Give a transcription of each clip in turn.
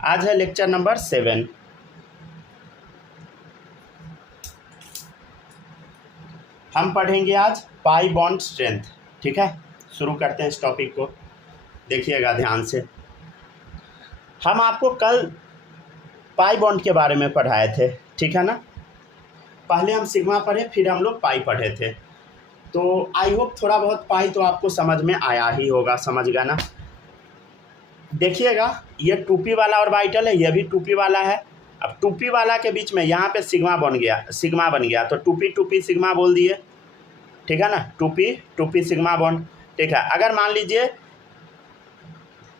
आज है lecture number 7। हम पढ़ेंगे आज पाई बॉन्ड स्ट्रेंथ। ठीक है, शुरू करते हैं इस टॉपिक को। देखिएगा ध्यान से। हम आपको कल पाई बॉन्ड के बारे में पढ़ाए थे, ठीक है ना। पहले हम सिग्मा पढ़े, फिर हम लोग पाई पढ़े थे। तो आई होप थोड़ा बहुत पाई तो आपको समझ में आया ही होगा, समझ गया ना। देखिएगा, ये टूपी वाला ऑर्बिटल है, ये भी टूपी वाला है। अब टूपी वाला के बीच में यहाँ पे सिग्मा बन गया, तो टूपी टूपी सिग्मा बोल दिए, ठीक है ना। टूपी टूपी सिग्मा बॉन्ड, ठीक है। अगर मान लीजिए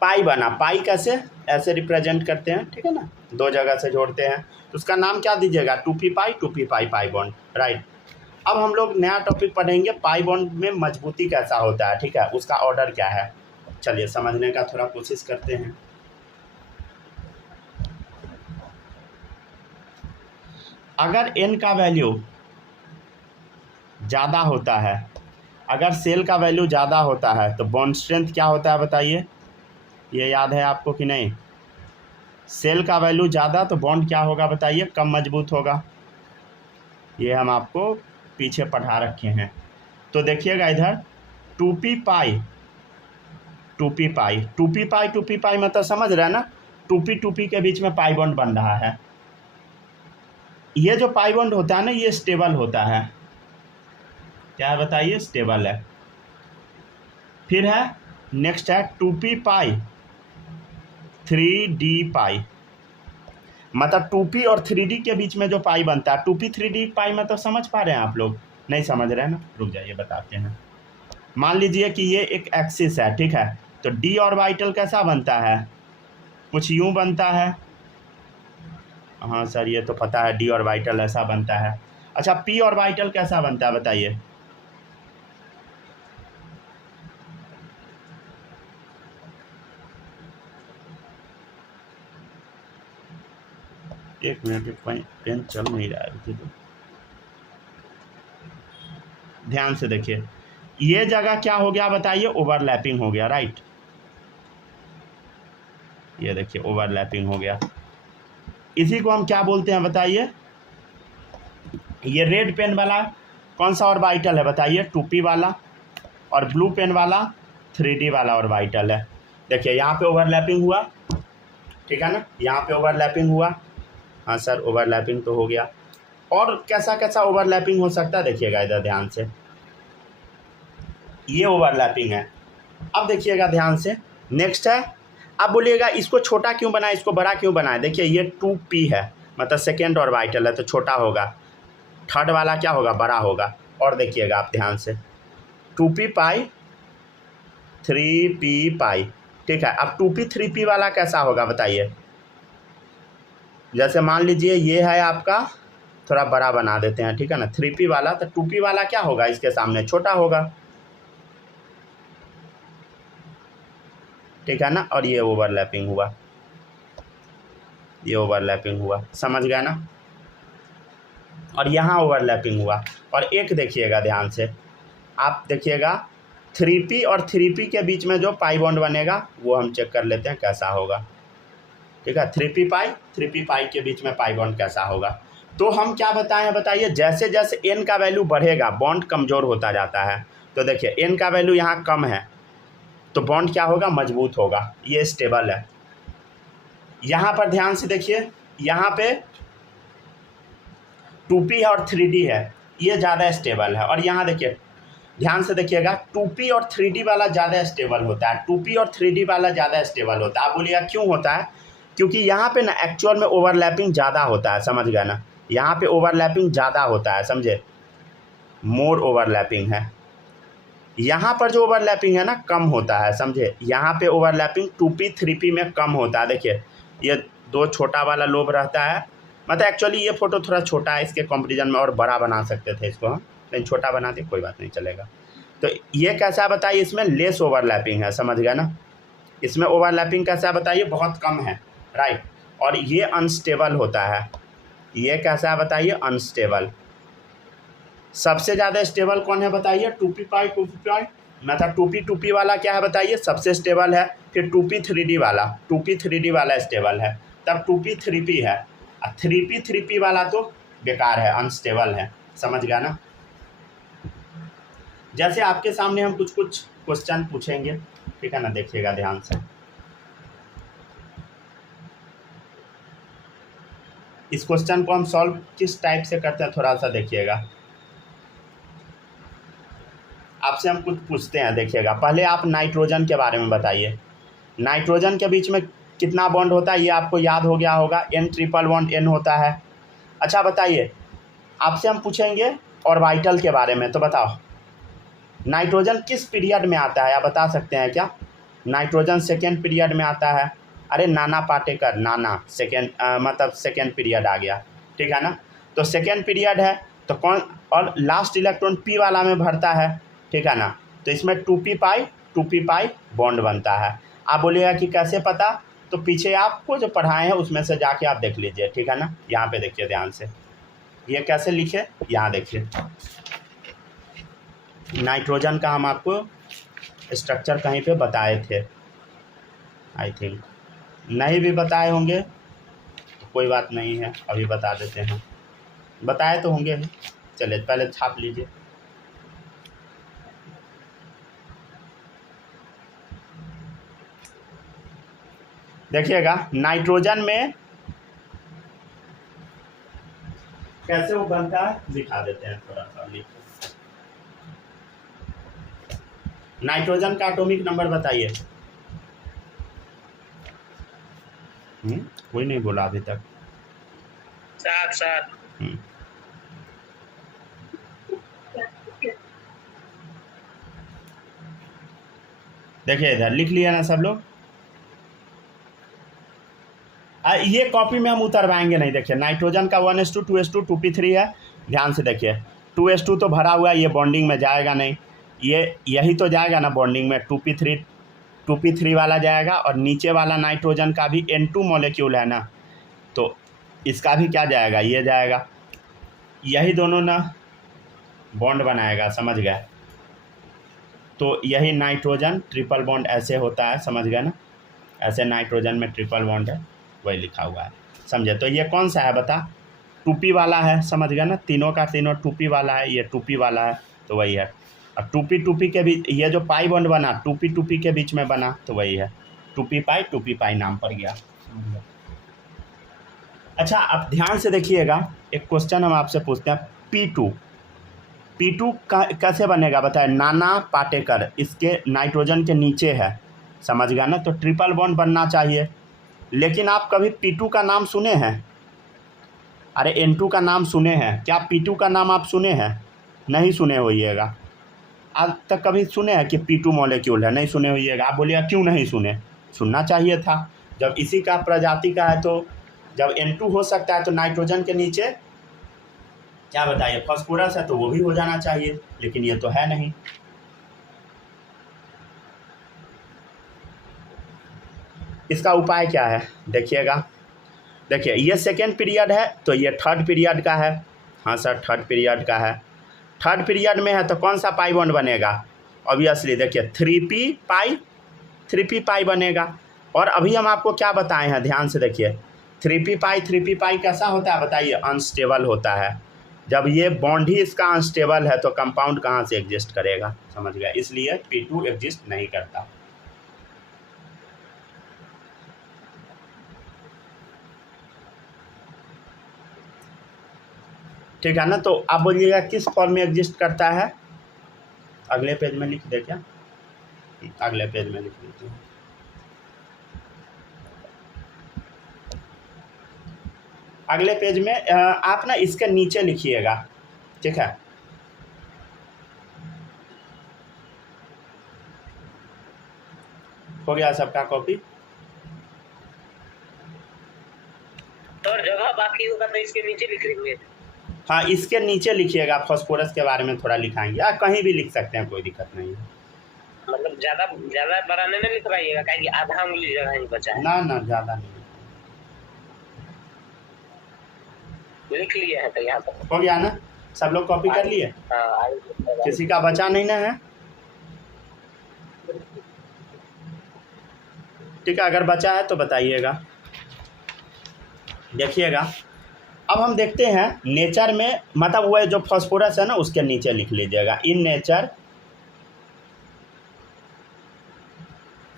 पाई बना, पाई कैसे ऐसे रिप्रेजेंट करते हैं, ठीक है ना, दो जगह से जोड़ते हैं, तो उसका नाम क्या दीजिएगा, टूपी पाई पाई बॉन्ड, राइट। अब हम लोग नया टॉपिक पढ़ेंगे, पाई बॉन्ड में मजबूती कैसा होता है, ठीक है, उसका ऑर्डर क्या है। चलिए समझने का थोड़ा कोशिश करते हैं। अगर n का वैल्यू ज़्यादा होता है, अगर सेल का वैल्यू ज़्यादा होता है तो बॉन्ड स्ट्रेंथ क्या होता है बताइए, ये याद है आपको कि नहीं। सेल का वैल्यू ज़्यादा तो बॉन्ड क्या होगा बताइए, कम मजबूत होगा। ये हम आपको पीछे पढ़ा रखे हैं। तो देखिएगा इधर टूपी पाई मतलब समझ रहे हैं ना, टूपी के बीच में पाई बॉन्ड बन रहा है। ये जो पाई बॉन्ड होता है ना, ये स्टेबल होता है। क्या है बताइए, स्टेबल है। फिर है नेक्स्ट है टूपी पाई 3D पाई, मतलब टूपी और 3D के बीच में जो पाई बनता है, टूपी 3D पाई मतलब समझ पा रहे हैं आप लोग, नहीं समझ रहे हैं ना, रुक जाइए बताते हैं। मान लीजिए कि ये एक एक्सिस है, ठीक है, तो डी ऑर्बिटल कैसा बनता है, कुछ यूं बनता है। हाँ सर ये तो पता है, डी ऑर्बिटल ऐसा बनता है। अच्छा पी ऑर्बिटल कैसा बनता है बताइए, एक मिनट, पेन चल नहीं रहा है, ध्यान से देखिए। ये जगह क्या हो गया बताइए, ओवरलैपिंग हो गया, राइट। ये देखिए ओवरलैपिंग हो गया। इसी को हम क्या बोलते हैं बताइए, ये रेड पेन वाला कौन सा ऑर्बिटल है बताइए, टूपी वाला, और ब्लू पेन वाला 3D वाला ऑर्बिटल है। देखिए यहाँ पे ओवरलैपिंग हुआ, ठीक है ना, यहाँ पे ओवरलैपिंग हुआ। हाँ सर ओवरलैपिंग तो हो गया। और कैसा कैसा ओवरलैपिंग हो सकता है देखिएगा इधर ध्यान से, ये ओवरलैपिंग है। अब देखिएगा ध्यान से, नेक्स्ट है, अब बोलिएगा इसको छोटा क्यों बनाए, इसको बड़ा क्यों बनाए। देखिए ये 2P है, मतलब सेकेंड ऑर्बिटल है तो छोटा होगा, थर्ड वाला क्या होगा, बड़ा होगा। और देखिएगा आप ध्यान से, 2P पाई 3P पाई, ठीक है। अब 2P 3P वाला कैसा होगा बताइए। जैसे मान लीजिए ये है आपका, थोड़ा बड़ा बना देते हैं, ठीक है ना, 3P वाला, तो 2P वाला क्या होगा, इसके सामने छोटा होगा, ठीक है ना। और ये ओवरलैपिंग हुआ, ये ओवरलैपिंग हुआ, समझ गया ना। और यहाँ ओवरलैपिंग हुआ। और एक देखिएगा ध्यान से, आप देखिएगा 3P और 3P के बीच में जो पाई बॉन्ड बनेगा वो हम चेक कर लेते हैं कैसा होगा, ठीक है। 3P पाई के बीच में पाई बॉन्ड कैसा होगा। तो हम क्या बताएं बताइए, जैसे जैसे n का वैल्यू बढ़ेगा बॉन्ड कमज़ोर होता जाता है। तो देखिए n का वैल्यू यहाँ कम है तो बॉन्ड क्या होगा, मजबूत होगा, ये स्टेबल है। यहाँ पर ध्यान से देखिए, यहाँ पे 2P और 3D है, ये ज़्यादा स्टेबल है। और यहाँ देखिए ध्यान से देखिएगा, 2P और 3D वाला ज़्यादा स्टेबल होता है, 2P और 3D वाला ज़्यादा स्टेबल होता है। आप बोलिएगा क्यों होता है, क्योंकि यहाँ पे ना एक्चुअल में ओवरलैपिंग ज़्यादा होता है, समझ गया ना। यहाँ पे ओवरलैपिंग ज़्यादा होता है, समझे, मोर ओवरलैपिंग है। यहाँ पर जो ओवरलैपिंग है ना कम होता है, समझे। यहाँ पे ओवरलैपिंग 2P 3P में कम होता है। देखिए ये दो छोटा वाला लोब रहता है, मतलब एक्चुअली ये फ़ोटो थोड़ा छोटा है, इसके कंपेरिजन में और बड़ा बना सकते थे इसको हम, लेकिन छोटा बना दे कोई बात नहीं चलेगा। तो ये कैसा बताइए, इसमें लेस ओवरलैपिंग है, समझ गया ना। इसमें ओवरलैपिंग कैसा बताइए, बहुत कम है, राइट। और ये अनस्टेबल होता है, ये कैसा है बताइए, अनस्टेबल। सबसे ज़्यादा स्टेबल कौन है बताइए, 2P पाई मतलब 2P वाला क्या है बताइए, सबसे स्टेबल है। फिर 2P 3D वाला, 2P 3D वाला स्टेबल है। तब 2p 3p है, और 3p 3p वाला तो बेकार है, अनस्टेबल है। समझ गया ना। जैसे आपके सामने हम कुछ क्वेश्चन पूछेंगे, ठीक है ना, देखिएगा ध्यान से। इस क्वेश्चन को हम सॉल्व किस टाइप से करते हैं थोड़ा सा देखिएगा। आपसे हम कुछ पूछते हैं, देखिएगा। पहले आप नाइट्रोजन के बारे में बताइए। नाइट्रोजन के बीच में कितना बॉन्ड होता है ये आपको याद हो गया होगा, N ट्रिपल बॉन्ड N होता है। अच्छा बताइए, आपसे हम पूछेंगे ऑर्बिटल के बारे में, तो बताओ नाइट्रोजन किस पीरियड में आता है, आप बता सकते हैं क्या? नाइट्रोजन सेकेंड पीरियड में आता है। अरे नाना पाटेकर, नाना सेकेंड मतलब सेकेंड पीरियड आ गया, ठीक है ना। तो सेकेंड पीरियड है तो कौन, और लास्ट इलेक्ट्रॉन पी वाला में भरता है, ठीक है ना। तो इसमें 2p पाई बॉन्ड बनता है। आप बोलिएगा कि कैसे पता, तो पीछे आपको जो पढ़ाए हैं उसमें से जाके आप देख लीजिए, ठीक है ना। यहाँ पे देखिए ध्यान से, ये कैसे लिखे, यहाँ देखिए। नाइट्रोजन का हम आपको स्ट्रक्चर कहीं पे बताए थे, आई थिंक। नहीं भी बताए होंगे तो कोई बात नहीं है, अभी बता देते हैं। बताए तो होंगे, चलिए पहले छाप लीजिए। देखिएगा नाइट्रोजन में कैसे वो बनता है दिखा देते हैं थोड़ा सा लिख। नाइट्रोजन का एटॉमिक नंबर बताइए। कोई नहीं बोला अभी तक। 7 देखिए इधर लिख लिया ना सब लोग। ये कॉपी में हम उतरवाएंगे नहीं। देखिए नाइट्रोजन का 1s2 2s2 2p3 है, ध्यान से देखिए। 2s2 तो भरा हुआ है, ये बॉन्डिंग में जाएगा नहीं, ये यही तो जाएगा ना बॉन्डिंग में। 2p3 वाला जाएगा, और नीचे वाला नाइट्रोजन का भी N2 मॉलिक्यूल है ना, तो इसका भी क्या जाएगा, ये जाएगा। यही दोनों ना बॉन्ड बनाएगा, समझ गए। तो यही नाइट्रोजन ट्रिपल बॉन्ड ऐसे होता है, समझ गए ना। ऐसे नाइट्रोजन में ट्रिपल बॉन्ड है, वही लिखा हुआ है, समझे। तो ये कौन सा है बता, 2p वाला है, समझ गया ना। तीनों का तीनों 2p वाला है, ये 2p वाला है, तो वही है। अब 2p के बीच ये जो पाई बॉन्ड बना 2p के बीच में बना, तो वही है 2p पाई नाम पड़ गया। अच्छा अब ध्यान से देखिएगा, एक क्वेश्चन हम आपसे पूछते हैं। P2 कैसे बनेगा बताए। नाना पाटेकर इसके नाइट्रोजन के नीचे है, समझ गया ना। तो ट्रिपल बॉन्ड बनना चाहिए, लेकिन आप कभी P2 का नाम सुने हैं? अरे N2 का नाम सुने हैं क्या? P2 का नाम आप सुने हैं? नहीं सुने होइएगा। आज तक कभी सुने हैं कि P2 मॉलिक्यूल है? नहीं सुने होइएगा। आप बोलिएगा क्यों नहीं सुने, सुनना चाहिए था। जब इसी का प्रजाति का है, तो जब N2 हो सकता है तो नाइट्रोजन के नीचे क्या बताइए फास्फोरस है, तो वो भी हो जाना चाहिए, लेकिन ये तो है नहीं। इसका उपाय क्या है देखिएगा। देखिए ये सेकेंड पीरियड है, तो ये थर्ड पीरियड का है। हाँ सर थर्ड पीरियड का है। थर्ड पीरियड में है तो कौन सा पाई बॉन्ड बनेगा? ऑब्वियसली देखिए 3p पाई बनेगा। और अभी हम आपको क्या बताए हैं, ध्यान से देखिए। 3p पाई कैसा होता है बताइए? अनस्टेबल होता है। जब ये बॉन्ड ही इसका अनस्टेबल है तो कंपाउंड कहाँ से एग्जिस्ट करेगा, समझ गया। इसलिए P2 एग्जिस्ट नहीं करता। ठीक है ना। तो आप बोलिएगा किस फॉर्म में एग्जिस्ट करता है? अगले पेज में लिख दे क्या? अगले पेज में लिख देते हैं। अगले पेज में आप ना इसके नीचे लिखिएगा, ठीक है। हो गया सबका कॉपी? और जगह बाकी होगा तो इसके नीचे लिख लेंगे। हाँ इसके नीचे लिखिएगा। फास्फोरस के बारे में थोड़ा लिखाएंगे, या कहीं भी लिख सकते हैं, कोई दिक्कत नहीं है। मतलब ज़्यादा बड़ा नहीं लिखवाइएगा, क्योंकि आधा उंगली जगह ही बचा है। ना ज़्यादा नहीं। लिख लिए हैं तो यहाँ पर हो गया ना। सब लोग कॉपी कर लिए? हाँ, किसी का बचा नहीं ना है? ठीक है, अगर बचा है तो बताइएगा। देखिएगा, अब हम देखते हैं नेचर में, मतलब वो जो फास्फोरस है ना उसके नीचे लिख लीजिएगा, in nature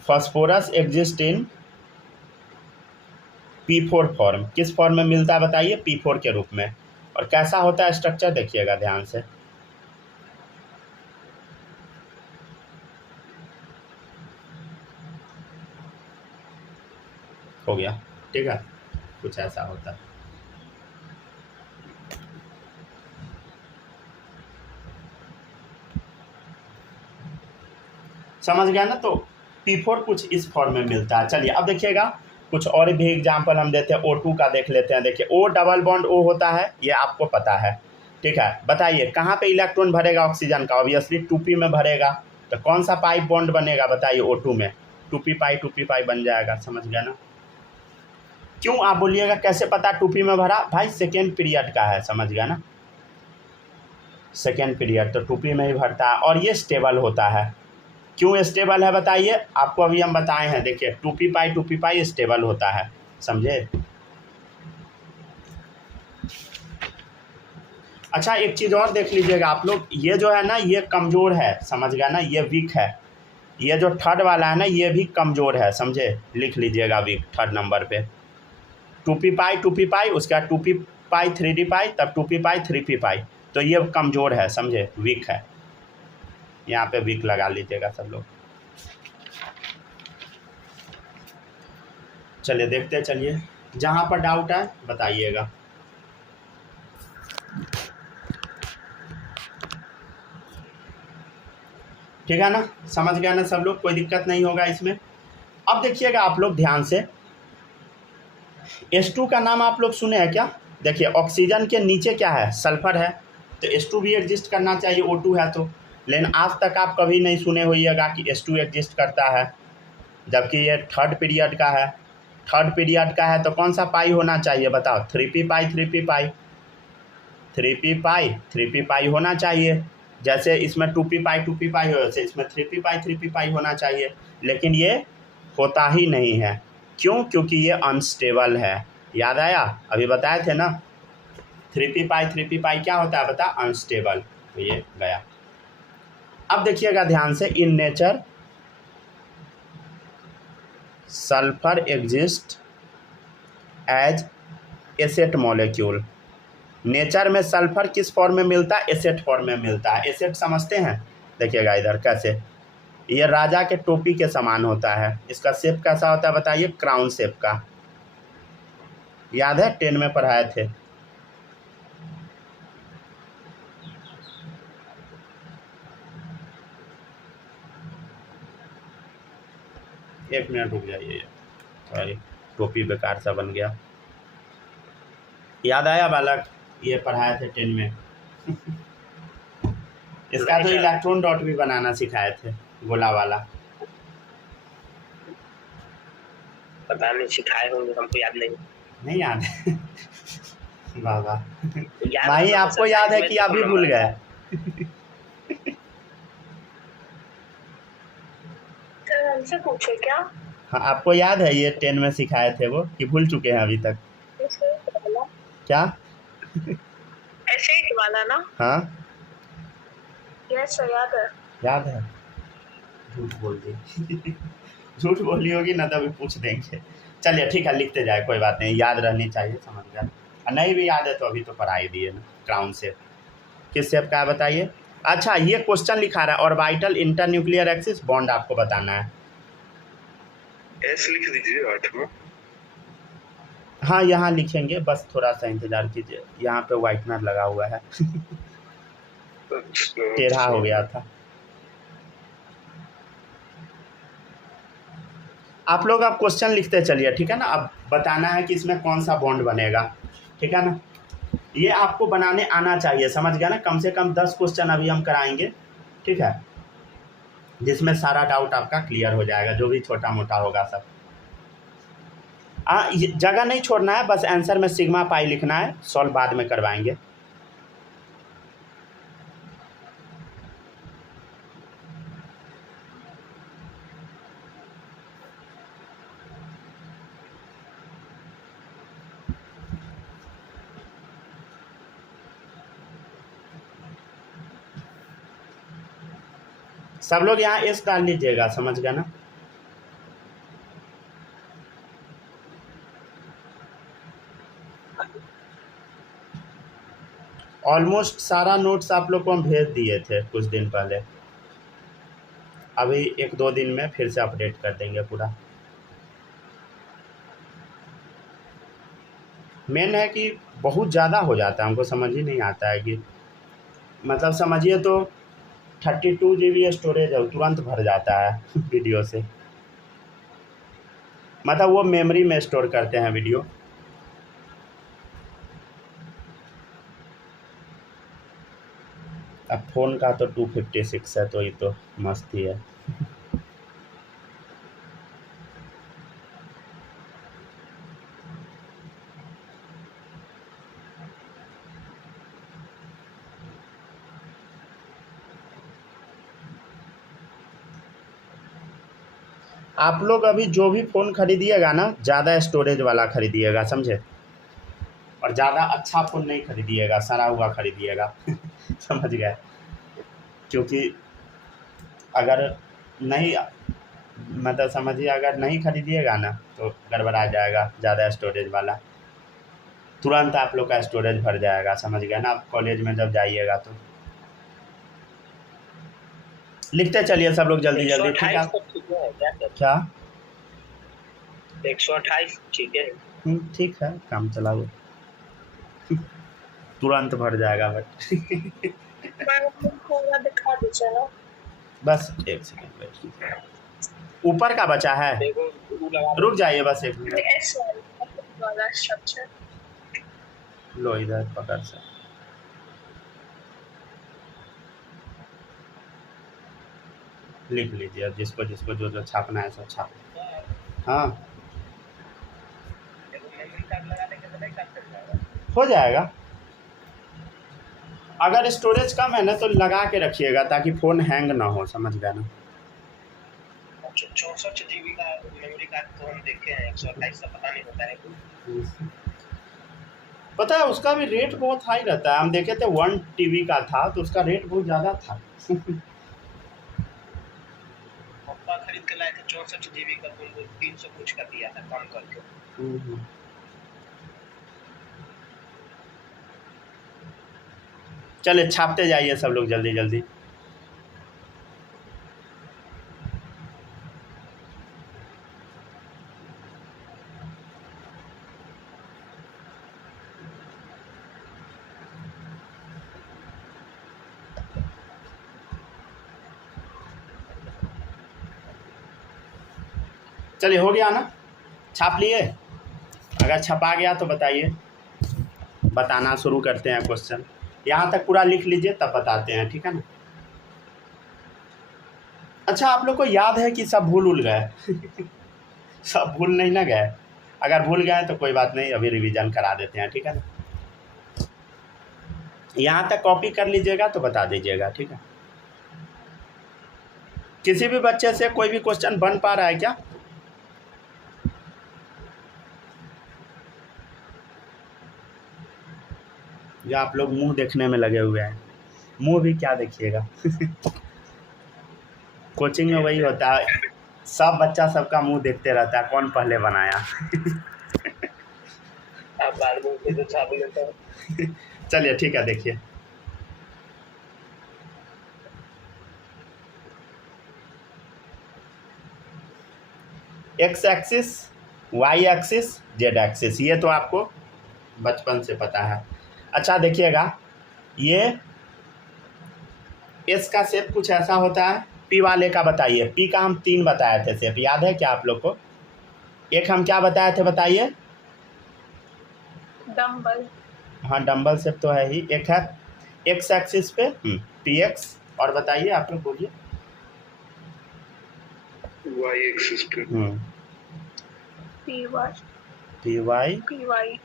phosphorus exist in P4 form. किस फॉर्म में मिलता है बताइए? P4 के रूप में। और कैसा होता है स्ट्रक्चर, देखिएगा ध्यान से। हो गया, ठीक है, कुछ ऐसा होता है। समझ गया ना? तो P4 कुछ इस फॉर्म में मिलता है। चलिए अब देखिएगा, कुछ और भी एग्जाम्पल हम देते हैं। O2 का देख लेते हैं। देखिए O डबल बॉन्ड O होता है, ये आपको पता है, ठीक है। बताइए कहाँ पे इलेक्ट्रॉन भरेगा ऑक्सीजन का? ऑब्वियसली 2p में भरेगा। तो कौन सा पाई बॉन्ड बनेगा बताइए O2 में? 2p पाई बन जाएगा। समझ गया ना? क्यों आप बोलिएगा कैसे पता 2p में भरा? भाई सेकेंड पीरियड का है, समझ गया ना? सेकेंड पीरियड तो 2p में ही भरता है। और ये स्टेबल होता है। क्यों स्टेबल है बताइए? आपको अभी हम बताए हैं। देखिए 2p पाई स्टेबल होता है, समझे? अच्छा एक चीज़ और देख लीजिएगा आप लोग, ये जो है ना ये कमज़ोर है, समझ गया ना? ये वीक है। ये जो थर्ड वाला है ना ये भी कमज़ोर है, समझे? लिख लीजिएगा वीक थर्ड नंबर पे। 2p पाई, उसके बाद 2p पाई 3d पाई, तब 2p पाई 3p पाई। तो ये कमज़ोर है, समझे? वीक है। यहाँ पे वीक लगा लीजिएगा सब लोग। चलिए देखते चलिए, जहाँ पर डाउट है बताइएगा। ठीक है ना? समझ गया ना सब लोग? कोई दिक्कत नहीं होगा इसमें। अब देखिएगा आप लोग ध्यान से, H2 का नाम आप लोग सुने हैं क्या? देखिए ऑक्सीजन के नीचे क्या है? सल्फर है। तो H2 भी एग्जिस्ट करना चाहिए, O2 है तो। लेकिन आज तक आप कभी नहीं सुने होइएगा कि H2 एग्जिस्ट करता है, जबकि ये थर्ड पीरियड का है। थर्ड पीरियड का है तो कौन सा पाई होना चाहिए बताओ? 3p पाई 3p पाई 3p पाई होना चाहिए। जैसे इसमें 2p पाई हो, वैसे इसमें 3p पाई होना चाहिए। लेकिन ये होता ही नहीं है। क्यों? क्योंकि ये अनस्टेबल है। याद आया? अभी बताए थे ना, 3p पाई क्या होता है बता? अनस्टेबल। तो ये गया। अब देखिएगा ध्यान से, in nature sulphur exist as S eight molecule. Nature में सल्फर किस फॉर्म में मिलता है? एसेट फॉर्म में मिलता है। एसेट समझते हैं? देखिएगा इधर कैसे, ये राजा के टोपी के समान होता है। इसका शेप कैसा होता है बताइए? क्राउन शेप का। याद है 10 में पढ़ाए थे। एक मिनट रुक जाइए, सॉरी टोपी बेकार सा बन गया। याद आया बालक? ये पढ़ाए थे 10 में। इसका तो इलेक्ट्रॉन डॉट भी बनाना सिखाए थे, गोला वाला। पता नहीं सिखाए होंगे, हमको याद नहीं। नहीं याद है? वाह वाह याद भाई, मतलब आपको याद है कि आप भी भूल गए? हमसे पूछे क्या? हाँ आपको याद है ये 10 में सिखाए थे वो, कि भूल चुके हैं अभी तक? क्या? एसेट वाला ना? हाँ यस याद है। याद है? झूठ बोल दी झूठ बोली होगी ना, तभी पूछ देंगे। चलिए ठीक है, लिखते जाए, कोई बात नहीं, याद रहनी चाहिए, समझ गया। और नहीं भी याद है तो अभी तो पढ़ा ही दिए ना। क्राउन शेप किस शेप का है बताइए? अच्छा ये क्वेश्चन लिखा रहा है, orbital inter nuclear axis bond आपको बताना है। एस लिख दीजिए 8 में। हाँ यहाँ लिखेंगे, बस थोड़ा सा इंतजार कीजिए, यहाँ पे वाइटनर लगा हुआ है टेढ़ा हो गया था। आप लोग अब क्वेश्चन लिखते चलिए, ठीक है ना? अब बताना है कि इसमें कौन सा बॉन्ड बनेगा, ठीक है ना? ये आपको बनाने आना चाहिए, समझ गया ना? कम से कम 10 क्वेश्चन अभी हम कराएंगे, ठीक है, जिसमें सारा डाउट आपका क्लियर हो जाएगा, जो भी छोटा मोटा होगा सब। जगह नहीं छोड़ना है, बस आंसर में सिग्मा पाई लिखना है, सॉल्व बाद में करवाएंगे। सब लोग यहाँ एस डाल लीजिएगा, समझ गए ना। ऑलमोस्ट सारा नोट्स आप लोग को हम भेज दिए थे कुछ दिन पहले, अभी 1-2 दिन में फिर से अपडेट कर देंगे पूरा। मेन है कि बहुत ज़्यादा हो जाता है, हमको समझ ही नहीं आता है कि मतलब समझिए तो 32 GB स्टोरेज है, तुरंत भर जाता है वीडियो से, मतलब वो मेमोरी में स्टोर करते हैं वीडियो। अब फ़ोन का तो 256 है, तो ये तो मस्त ही है। आप लोग अभी जो भी फ़ोन खरीदिएगा ना, ज़्यादा स्टोरेज वाला खरीदिएगा, समझे, और ज़्यादा अच्छा फ़ोन नहीं खरीदिएगा, सड़ा हुआ खरीदिएगा समझ गए, क्योंकि अगर नहीं मतलब समझिए अगर नहीं खरीदिएगा ना तो गड़बड़ा जाएगा, ज़्यादा स्टोरेज वाला तुरंत आप लोग का स्टोरेज भर जाएगा, समझ गए ना। आप कॉलेज में जब जाइएगा तो लिखते चलिए सब लोग जल्दी जल्दी, ठीक है। 128 है क्या सर? क्या 128 ठीक है। ठीक है, काम चलाओ तुरंत भर जाएगा बट पूरा दिखा दीजिए ना। बस 1 सेकंड बैठिए, ऊपर का बचा है, देखो लगा रुक जाइए बस 1 मिनट। एस वाला स्ट्रक्चर लो इधर पकड़ से, लिख लीजिए, अब जिसको जिसको जो जो छापना है सब छाप। हाँ मेमोरी कार्ड लगा देंगे तो नहीं कर सकता। हो जाएगा, अगर स्टोरेज कम है ना तो लगा के रखिएगा ताकि फ़ोन हैंग ना हो, समझ गए ना। 64 GB का मेमोरी कार्ड तो हम देखे हैं, 128 का पता नहीं होता है। पता है उसका भी रेट बहुत हाई रहता है, हम देखे थे 1 TB का था तो उसका रेट बहुत ज़्यादा था पापा खरीद के लाए थे 64 GB का, तो उनको 300 कुछ का दिया था कम करके। चलिए छापते जाइए सब लोग जल्दी जल्दी। चलिए हो गया ना, छाप लिए, अगर छपा गया तो बताइए, बताना शुरू करते हैं क्वेश्चन। यहाँ तक पूरा लिख लीजिए तब बताते हैं, ठीक है ना। अच्छा आप लोग को याद है कि सब भूल गए सब भूल नहीं ना गए, अगर भूल गए तो कोई बात नहीं, अभी रिवीजन करा देते हैं, ठीक है ना। यहाँ तक कॉपी कर लीजिएगा तो बता दीजिएगा, ठीक है। किसी भी बच्चे से कोई भी क्वेश्चन बन पा रहा है क्या? या आप लोग मुंह देखने में लगे हुए हैं, मुंह भी क्या देखिएगा कोचिंग में वही होता है, सब बच्चा सबका मुंह देखते रहता है, कौन पहले बनाया आप बाद में तो छाप लेता है। चलिए ठीक है, देखिए X axis, Y axis, Z axis, ये तो आपको बचपन से पता है। अच्छा देखिएगा, ये एस का शेप कुछ ऐसा होता है, पी वाले का बताइए, पी का हम 3 बताए थे शेप, याद है क्या आप लोग को? एक हम क्या बताए थे बताइए? डम्बल। हाँ डम्बल शेप तो है ही, एक है एक्स एक्सिस पे पी एक्स, और बताइए आप लोग बोलिए। वाई एक्सिस पे P Y. P Y, P Y.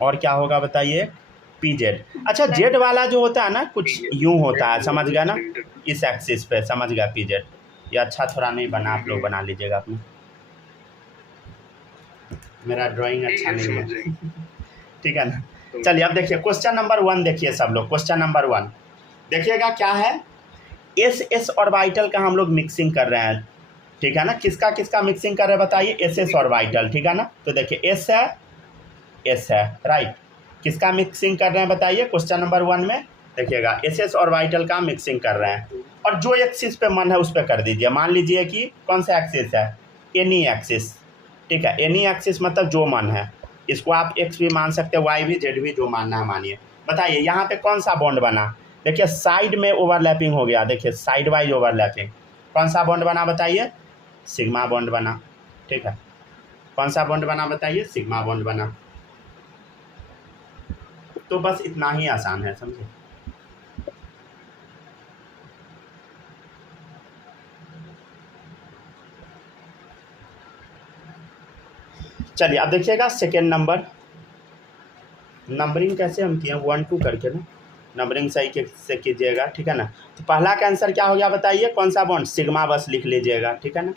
और क्या होगा बताइए? P Z. अच्छा जेड वाला जो होता है ना कुछ यूं होता है, समझ गया ना, इस एक्सिस पे, समझ गया पी जेड। ये अच्छा थोड़ा नहीं बना, आप लोग बना लीजिएगा अपने, मेरा ड्राइंग अच्छा नहीं है ठीक है ना। चलिए अब देखिए क्वेश्चन नंबर 1 देखिए सब लोग, क्वेश्चन नंबर 1 देखिएगा क्या है। एस एस ऑर्बिटल का हम लोग मिक्सिंग कर रहे हैं, ठीक है ना। किसका किसका मिक्सिंग कर रहे हैं बताइए, एस एस ऑर्बिटल, ठीक है ना। तो देखिए एस है राइट। किसका मिक्सिंग कर रहे हैं बताइए, क्वेश्चन नंबर 1 में देखिएगा एस एस ऑर्बिटल का मिक्सिंग कर रहे हैं। और जो एक्सिस पे मन है उस पर कर दीजिए। मान लीजिए कि कौन सा एक्सिस है, एनी एक्सिस, ठीक है। एनी एक्सिस मतलब जो मन है, इसको आप एक्स भी मान सकते हैं, वाई भी, जेड भी, जो मानना है मानिए। बताइए यहाँ पे कौन सा बॉन्ड बना, देखिए साइड में ओवरलैपिंग हो गया, देखिए साइड वाइज ओवरलैपिंग। कौन सा बॉन्ड बना बताइए, सिग्मा बॉन्ड बना, ठीक है। कौन सा बॉन्ड बना बताइए, सिग्मा बॉन्ड बना। तो बस इतना ही आसान है, समझे। चलिए अब देखिएगा सेकेंड नंबर, नंबरिंग कैसे हम किए 1 2 करके ना, नंबरिंग सही से कीजिएगा, ठीक है ना। तो पहला का आंसर क्या हो गया बताइए, कौन सा बॉन्ड, सिग्मा, बस लिख लीजिएगा, ठीक है ना।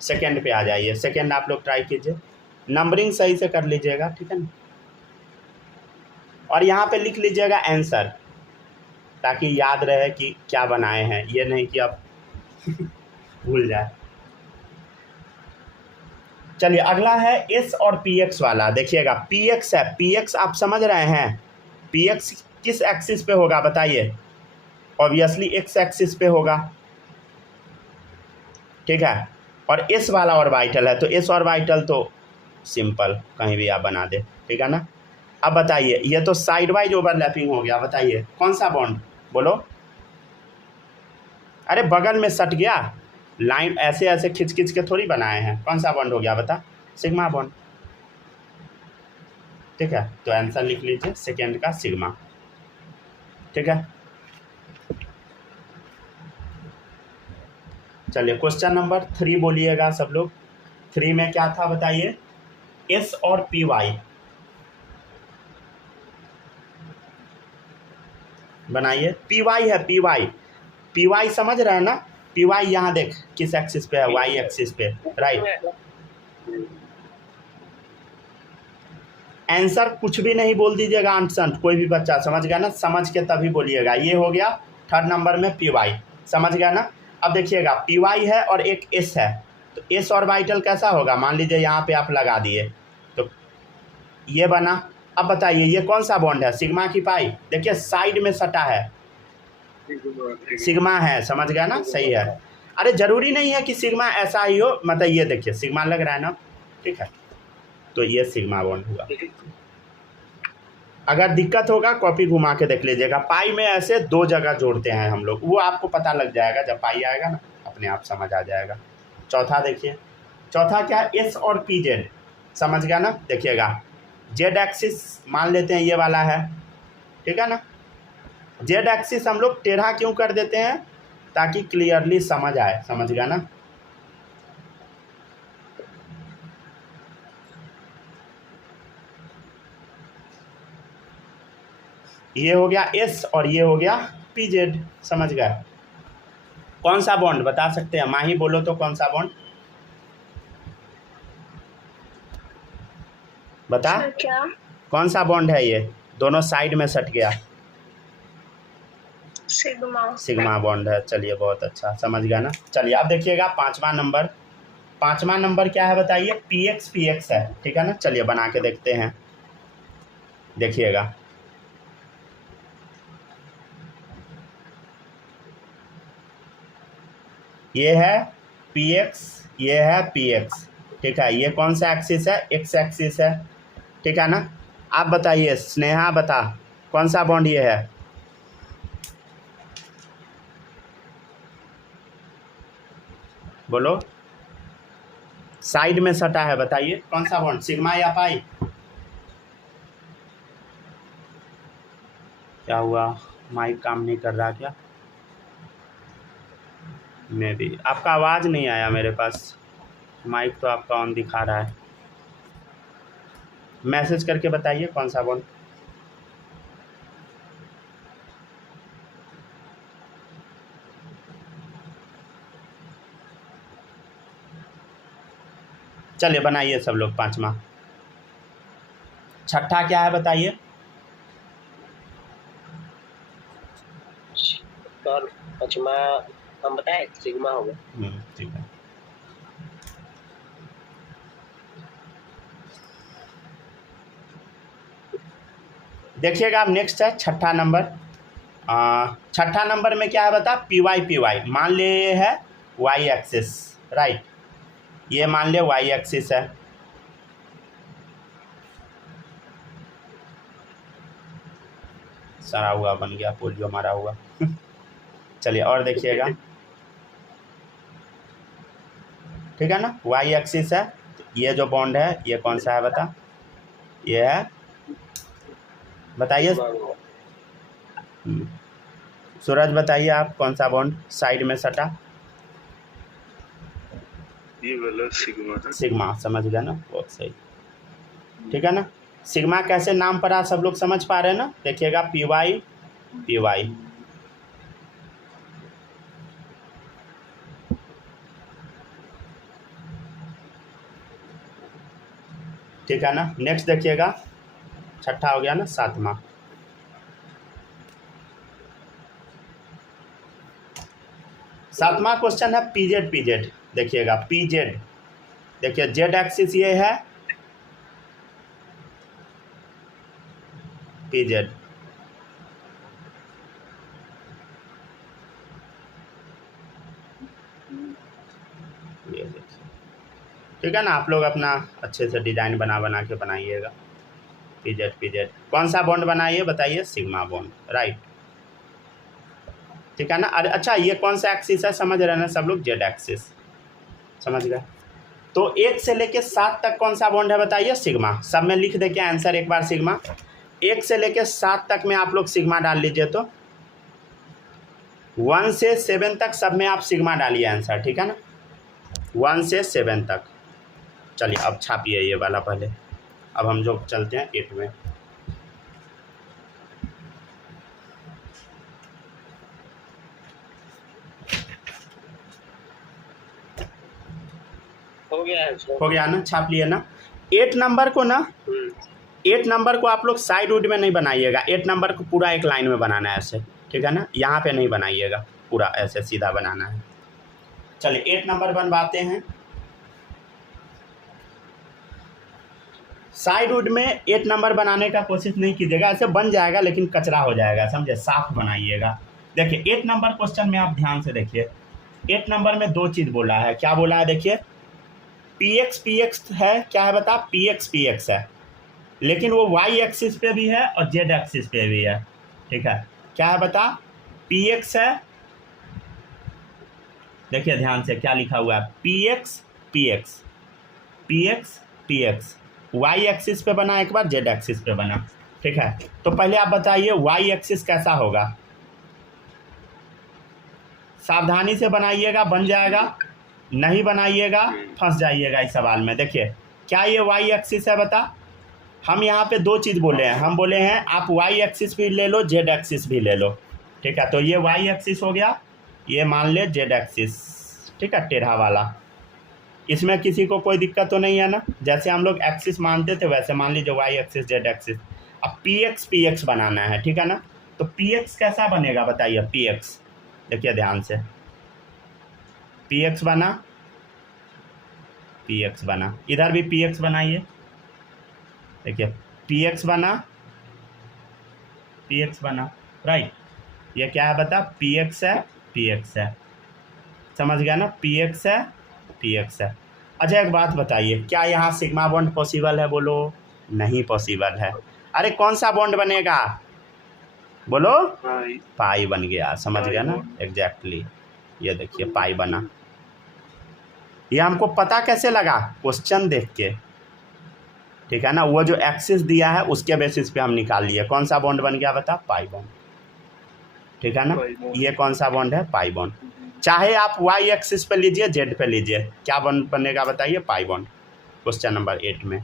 सेकेंड पे आ जाइए, सेकेंड आप लोग ट्राई कीजिए, नंबरिंग सही से कर लीजिएगा, ठीक है ना। और यहाँ पे लिख लीजिएगा आंसर, ताकि याद रहे कि क्या बनाए हैं, ये नहीं कि आप भूल जाए। चलिए अगला है एस और पी एक्स वाला, देखिएगा पी एक्स है, पी एक्स आप समझ रहे हैं, पी एक्स किस एक्सिस पे होगा बताइए, ऑब्वियसली एक्स एक्सिस पे होगा, ठीक है। और एस वाला ऑर्बिटल है, तो एस ऑर्बिटल तो सिंपल कहीं भी आप बना दे, ठीक है ना। अब बताइए ये तो साइड वाइज ओवरलैपिंग हो गया, बताइए कौन सा बॉन्ड, बोलो। अरे बगल में सट गया, लाइन ऐसे ऐसे खिंच खिंच के थोड़ी बनाए हैं, कौन सा बॉन्ड हो गया बता, सिग्मा बॉन्ड, ठीक है। तो आंसर लिख लीजिए सेकेंड का सिग्मा, ठीक है। चलिए क्वेश्चन नंबर 3 बोलिएगा सब लोग, 3 में क्या था बताइए, एस और पी वाई बनाइए। पी वाई है, पी वाई, पी वाई समझ रहे हैं ना, पी वाई यहाँ देख किस एक्सिस पे है, वाई एक्सिस पे, राइट। आंसर कुछ भी नहीं बोल दीजिएगा आंसर, कोई भी बच्चा समझ गया ना, समझ के तभी बोलिएगा। ये हो गया थर्ड नंबर में पी वाई, समझ गया ना। अब देखिएगा पी वाई है और एक एस है, तो एस ऑर्बिटल कैसा होगा, मान लीजिए यहाँ पे आप लगा दिए तो ये बना। अब बताइए ये कौन सा बॉन्ड है, सिग्मा की पाई, देखिए साइड में सटा है, सिग्मा है, समझ गया ना, सही है। अरे जरूरी नहीं है कि सिग्मा ऐसा ही हो, मतलब ये देखिए सिग्मा लग रहा है ना, ठीक है। तो ये सिग्मा बॉन्ड हुआ। अगर दिक्कत होगा कॉपी घुमा के देख लीजिएगा, पाई में ऐसे 2 जगह जोड़ते हैं हम लोग, वो आपको पता लग जाएगा जब पाई आएगा ना, अपने आप समझ आ जाएगा। चौथा देखिए, चौथा क्या, एस और पी जेड, समझ गया ना। देखिएगा जेड एक्सिस मान लेते हैं ये वाला है, ठीक है ना। जेड एक्सिस हम लोग टेढ़ा क्यों कर देते हैं, ताकि क्लियरली समझ आए, समझ गया ना। ये हो गया एस और ये हो गया पी जेड, समझ गए। कौन सा बॉन्ड बता सकते हैं, माही बोलो तो कौन सा बॉन्ड बता, क्या, कौन सा बॉन्ड है, ये दोनों साइड में सट गया, सिग्मा, सिग्मा बॉन्ड है। चलिए बहुत अच्छा, समझ गया ना। चलिए अब देखिएगा पांचवा नंबर, पांचवा नंबर क्या है बताइए, पी एक्स है, ठीक है ना। चलिए बना के देखते हैं, देखिएगा ये है पी एक्स, ये है पी एक्स, ठीक है। ये कौन सा एक्सिस है, एक्स एक्सिस है, ठीक है ना। आप बताइए स्नेहा बता कौन सा बॉन्ड ये है, बोलो। साइड में सटा है, बताइए कौन सा बॉन्ड, सिग्मा या पाई। क्या हुआ, माइक काम नहीं कर रहा क्या, मैं भी, आपका आवाज़ नहीं आया मेरे पास, माइक तो आपका ऑन दिखा रहा है। मैसेज करके बताइए कौन सा बॉन्ड। चलिए बनाइए सब लोग पांचवा। छठा क्या है बताइए, और पांचवा हम बताए सिग्मा होगा। ठीक है। देखिएगा, अब नेक्स्ट है छठा नंबर। छठा नंबर में क्या है बता, पी वाई। मान ले ये है वाई एक्सिस, राइट, ये मान ले वाई एक्सिस है। सड़ा हुआ बन गया, पोलियो मारा हुआ। चलिए और देखिएगा, ठीक है ना, वाई एक्सिस है। ये जो बॉन्ड है ये कौन सा है बता, ये है, बताइए सूरज, बताइए आप कौन सा बॉन्ड साइड में सटा। ये वाला सिग्मा है। सिग्मा, समझ गया ना, बहुत सही, ठीक है ना। सिग्मा कैसे नाम पड़ा, सब लोग समझ पा रहे हैं ना। देखिएगा पी वाई, ठीक है ना। नेक्स्ट देखिएगा, छठा हो गया ना, सातवां। सातवां क्वेश्चन है पीजेड। देखिएगा पीजेड, देखिए जेड एक्सिस ये है पीजेड, ये देखिए, ठीक है ना। आप लोग अपना अच्छे से डिजाइन बना के बनाइएगा। पीजेड कौन सा बॉन्ड बनाइए बताइए, सिग्मा बॉन्ड, राइट, ठीक है ना। अरे अच्छा, ये कौन सा एक्सिस है समझ रहे हैं ना सब लोग, जेड एक्सिस, समझ गए। तो 1 से लेके 7 तक कौन सा बॉन्ड है बताइए, सिग्मा। सब में लिख दे के आंसर एक बार, सिग्मा। 1 से लेके 7 तक में आप लोग सिग्मा डाल लीजिए, तो 1 से 7 तक सब में आप सिग्मा डालिए आंसर, ठीक है ना, 1 से 7 तक। चलिए अब छापिए ये वाला पहले, अब हम जो चलते हैं 8 में। हो गया ना, छाप लिए ना। 8 नंबर को ना, 8 नंबर को आप लोग साइड वुड में नहीं बनाइएगा, 8 नंबर को पूरा एक लाइन में बनाना है ऐसे, ठीक है ना, यहाँ पे नहीं बनाइएगा, पूरा ऐसे सीधा बनाना है। चलिए 8 नंबर बनवाते हैं। साइड वुड में 8 नंबर बनाने का कोशिश नहीं कीजिएगा, ऐसे बन जाएगा लेकिन कचरा हो जाएगा, समझे, साफ बनाइएगा। देखिए 8 नंबर क्वेश्चन में आप ध्यान से देखिए, 8 नंबर में 2 चीज़ बोला है। क्या बोला है देखिए, px है, क्या है बता, px है, लेकिन वो y एक्सिस पे भी है और z एक्सिस पे भी है, ठीक है। क्या है बता, px है, देखिए ध्यान से क्या लिखा हुआ है, px y एक्सिस पे बना, एक बार z एक्सिस पे बना, ठीक है। तो पहले आप बताइए y एक्सिस कैसा होगा, सावधानी से बनाइएगा, बन जाएगा, नहीं बनाइएगा फंस जाइएगा इस सवाल में। देखिए क्या ये y एक्सिस है बता, हम यहाँ पे 2 चीज़ बोले हैं, हम बोले हैं आप y एक्सिस भी ले लो, z एक्सिस भी ले लो, ठीक है। तो ये y एक्सिस हो गया, ये मान ले z एक्सिस, ठीक है, टेढ़ा वाला। इसमें किसी को कोई दिक्कत तो नहीं है ना, जैसे हम लोग एक्सिस मानते थे वैसे मान लीजिए y एक्सिस z एक्सिस। अब px बनाना है, ठीक है ना। तो px कैसा बनेगा बताइए, px देखिए ध्यान से, px बना, इधर भी px बनाइए, देखिए px बना, राइट। ये क्या है बता, px है, समझ गया ना, px है। अच्छा एक बात बताइए, क्या यहाँ सिग्मा बॉन्ड पॉसिबल है, बोलो, नहीं पॉसिबल है। अरे कौन सा बॉन्ड बनेगा बोलो, पाई बन गया, समझ गया ना, एग्जैक्टली। ये देखिए पाई बना, ये हमको पता कैसे लगा, क्वेश्चन देख के, ठीक है ना। वो जो एक्सिस दिया है उसके बेसिस पे हम निकाल लिए, कौन सा बॉन्ड बन गया बता, पाई बॉन्ड, ठीक है ना। ये कौन सा बॉन्ड है, पाई बॉन्ड। चाहे आप y एक्सिस पे लीजिए, z पे लीजिए, क्या बॉन्ड बनेगा बताइए, पाई बॉन्ड, क्वेश्चन नंबर 8 में।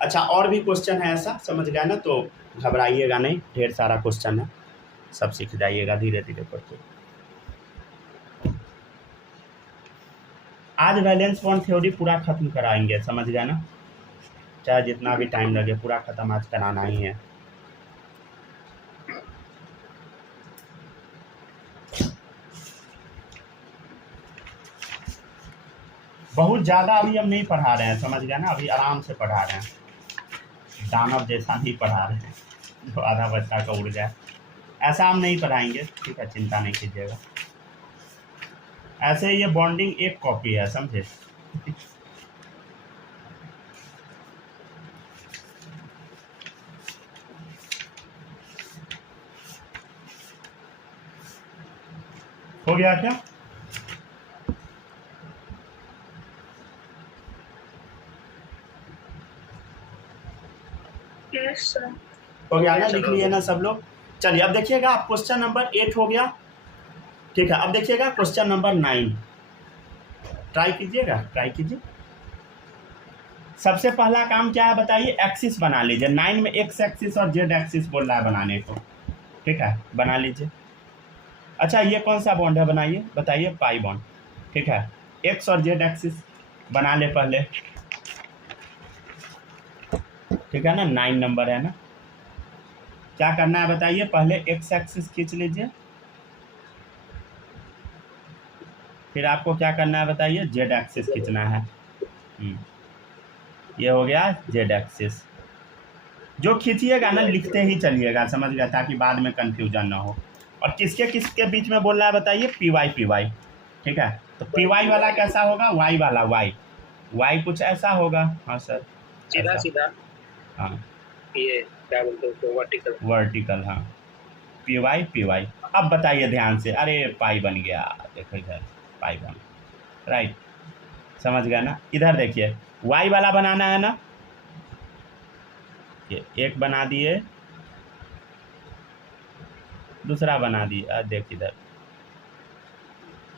अच्छा और भी क्वेश्चन है ऐसा, समझ गया ना, तो घबराइएगा नहीं, ढेर सारा क्वेश्चन है, सब सीख जाइएगा धीरे धीरे करके। आज वैलेंस बॉन्ड थ्योरी पूरा खत्म कराएंगे, समझ गया ना, चाहे जितना भी टाइम लगे, पूरा खत्म आज कराना ही है। बहुत ज़्यादा अभी हम नहीं पढ़ा रहे हैं, समझ गया ना, अभी आराम से पढ़ा रहे हैं, दानव जैसा नहीं पढ़ा रहे हैं जो आधा बच्चा का उड़ जाए, ऐसा हम नहीं पढ़ाएंगे, ठीक है, चिंता नहीं कीजिएगा। ऐसे ये बॉन्डिंग एक कॉपी है, समझे। हो गया क्या? Yes sir. हो गया ना, लिख लिए ना सब लोग। चलिए अब देखिएगा, आप क्वेश्चन नंबर 8 हो गया, ठीक है। अब देखिएगा क्वेश्चन नंबर 9, ट्राई कीजिएगा, ट्राई कीजिए। सबसे पहला काम क्या है बताइए, एक्सिस बना लीजिए। 9 में एक्स एक्सिस और जेड एक्सिस बोल रहा है बनाने को, ठीक है, बना लीजिए। अच्छा ये कौन सा बॉन्ड है, बनाइए, बताइए, पाई बॉन्ड, ठीक है। एक्स और जेड एक्सिस बना ले पहले, ठीक है ना, 9 नंबर है ना। क्या करना है बताइए, पहले एक्स एक्सिस खींच लीजिए, फिर आपको क्या करना है बताइए, जेड एक्सिस खींचना है। ये हो गया जेड एक्सिस। जो खींचिएगा ना लिखते ही चलिएगा, समझ गया, ताकि बाद में कंफ्यूजन ना हो। और किसके किसके बीच में बोल रहा है बताइए, पी वाई, ठीक है। तो पी वाई वाला कैसा होगा, वाई वाला, वाई कुछ ऐसा होगा, हाँ सर, सीधा सीधा, हाँ ये क्या बोलते हैं, वर्टिकल, हाँ, पी वाई। अब बताइए ध्यान से, अरे पाई बन गया, देखो इधर पाई बन, राइट, समझ गया ना। इधर देखिए वाई वाला बनाना है ना, ये एक बना दिए, दूसरा बना दिए, देख इधर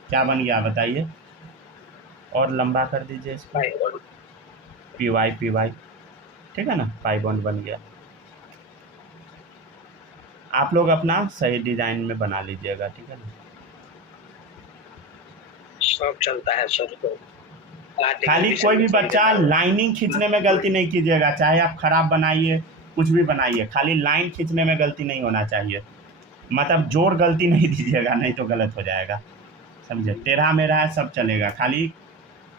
क्या बन गया बताइए, और लंबा कर दीजिए इसको, पी वाई, ठीक है ना, पाई बॉन्ड बन गया। आप लोग अपना सही डिजाइन में बना लीजिएगा, ठीक है ना। सब चलता है सर, तो खाली कोई भी बच्चा लाइनिंग खींचने में गलती नहीं कीजिएगा, चाहे आप खराब बनाइए, कुछ भी बनाइए, खाली लाइन खींचने में गलती नहीं होना चाहिए, मतलब जोर गलती नहीं दीजिएगा, नहीं तो गलत हो जाएगा, समझे। टेढ़ा मेढ़ा है सब चलेगा, खाली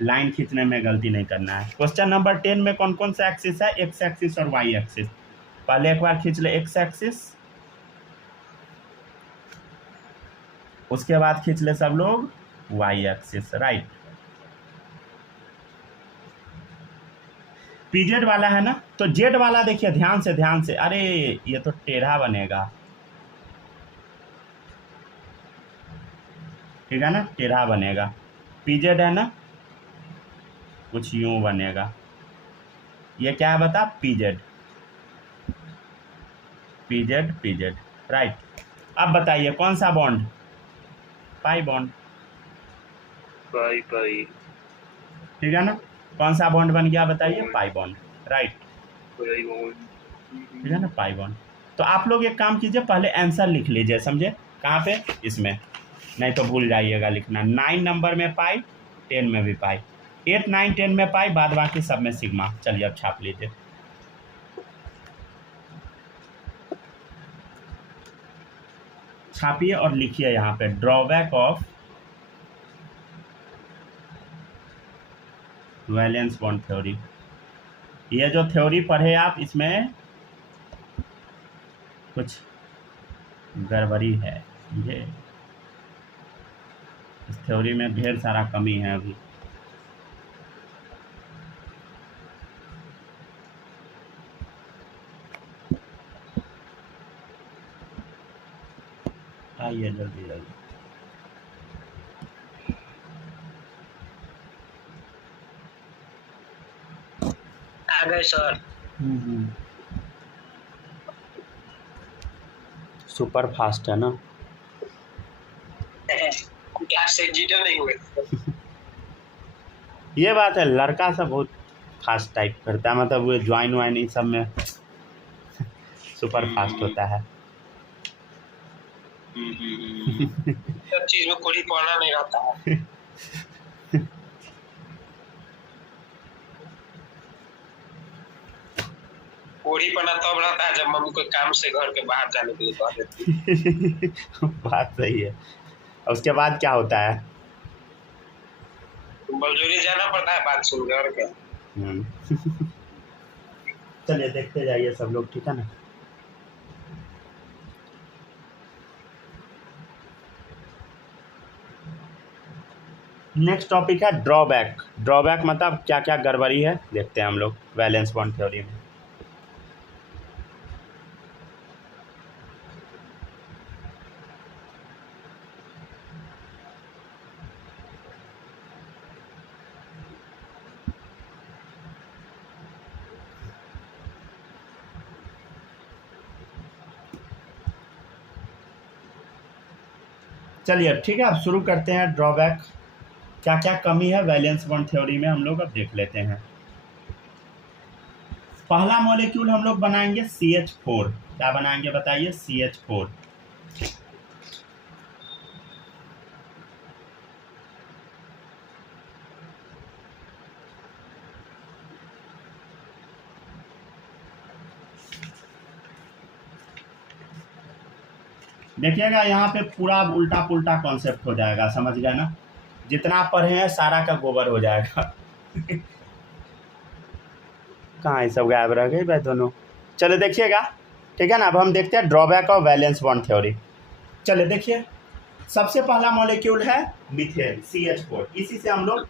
लाइन खींचने में गलती नहीं करना है। क्वेश्चन नंबर 10 में कौन कौन सा एक्सिस है, एक्स एक्सिस और वाई एक्सिस। पहले एक बार खींच ले एक्स एक्सिस, उसके बाद खींच ले सब लोग वाई एक्सिस, राइट। पीजेड वाला है ना, तो जेड वाला देखिए ध्यान से, अरे ये तो टेढ़ा बनेगा, ठीक है ना, टेढ़ा बनेगा। पीजेड है ना, कुछ यूं बनेगा, ये क्या है बता, पीजेड, राइट। अब बताइए कौन सा बॉन्ड, पाई बॉन्ड, पाई, ठीक है ना। कौन सा बॉन्ड बन गया बताइए, पाई बॉन्ड, राइट, ठीक है ना, पाई बॉन्ड। तो आप लोग एक काम कीजिए, पहले आंसर लिख लीजिए, समझे, कहाँ पे, इसमें, नहीं तो भूल जाइएगा लिखना। 9 नंबर में पाई, 10 में भी पाई, 8, 9, 10 में पाई, बाद बाकी सब में सिग्मा। चलिए अब छाप लीजिए, छापिए और लिखिए यहाँ पे, drawback of valence bond theory. ये जो थ्योरी पढ़े आप, इसमें कुछ गड़बड़ी है, समझे, इस थ्योरी में ढेर सारा कमी है अभी। आइए जल्दी, आ गए सर। सुपर फास्ट है ना, क्लास से जीरो नहीं हुए। ये बात है, लड़का सब बहुत फास्ट टाइप करता है, मतलब वो ज्वाइन वाइन इन सब में सुपर फास्ट होता है। सब चीज में कोई पढ़ना नहीं रहता है। कोड़ी पना तब रहता है जब मम्मी कोई काम से घर के बाहर जाने के लिए कह देती है। बात सही है। और उसके बाद क्या होता है, मजदूरी जाना पड़ता है बात सुनकर और क्या। चलिए देखते जाइए सब लोग, ठीक है ना। नेक्स्ट टॉपिक है ड्रॉबैक। ड्रॉबैक मतलब क्या क्या गड़बड़ी है देखते हैं हम लोग वैलेंस बॉन्ड थ्योरी में। चलिए ठीक है, अब शुरू करते हैं। ड्रॉबैक क्या क्या कमी है वैलेंस बॉन्ड थ्योरी में हम लोग अब देख लेते हैं। पहला मॉलिक्यूल हम लोग बनाएंगे CH4। क्या बनाएंगे बताइए? CH4। देखिएगा यहाँ पे पूरा उल्टा पुल्टा कॉन्सेप्ट हो जाएगा, समझ गए ना। जितना आप पढ़े हैं सारा का गोबर हो जाएगा। कहाँ ये सब गायब रह गए भाई दोनों। चलो देखिएगा, ठीक है ना। अब हम देखते हैं ड्रॉबैक और वैलेंस बॉन्ड थ्योरी। चले देखिए, सबसे पहला मॉलिक्यूल है मीथेन CH4। इसी से हम लोग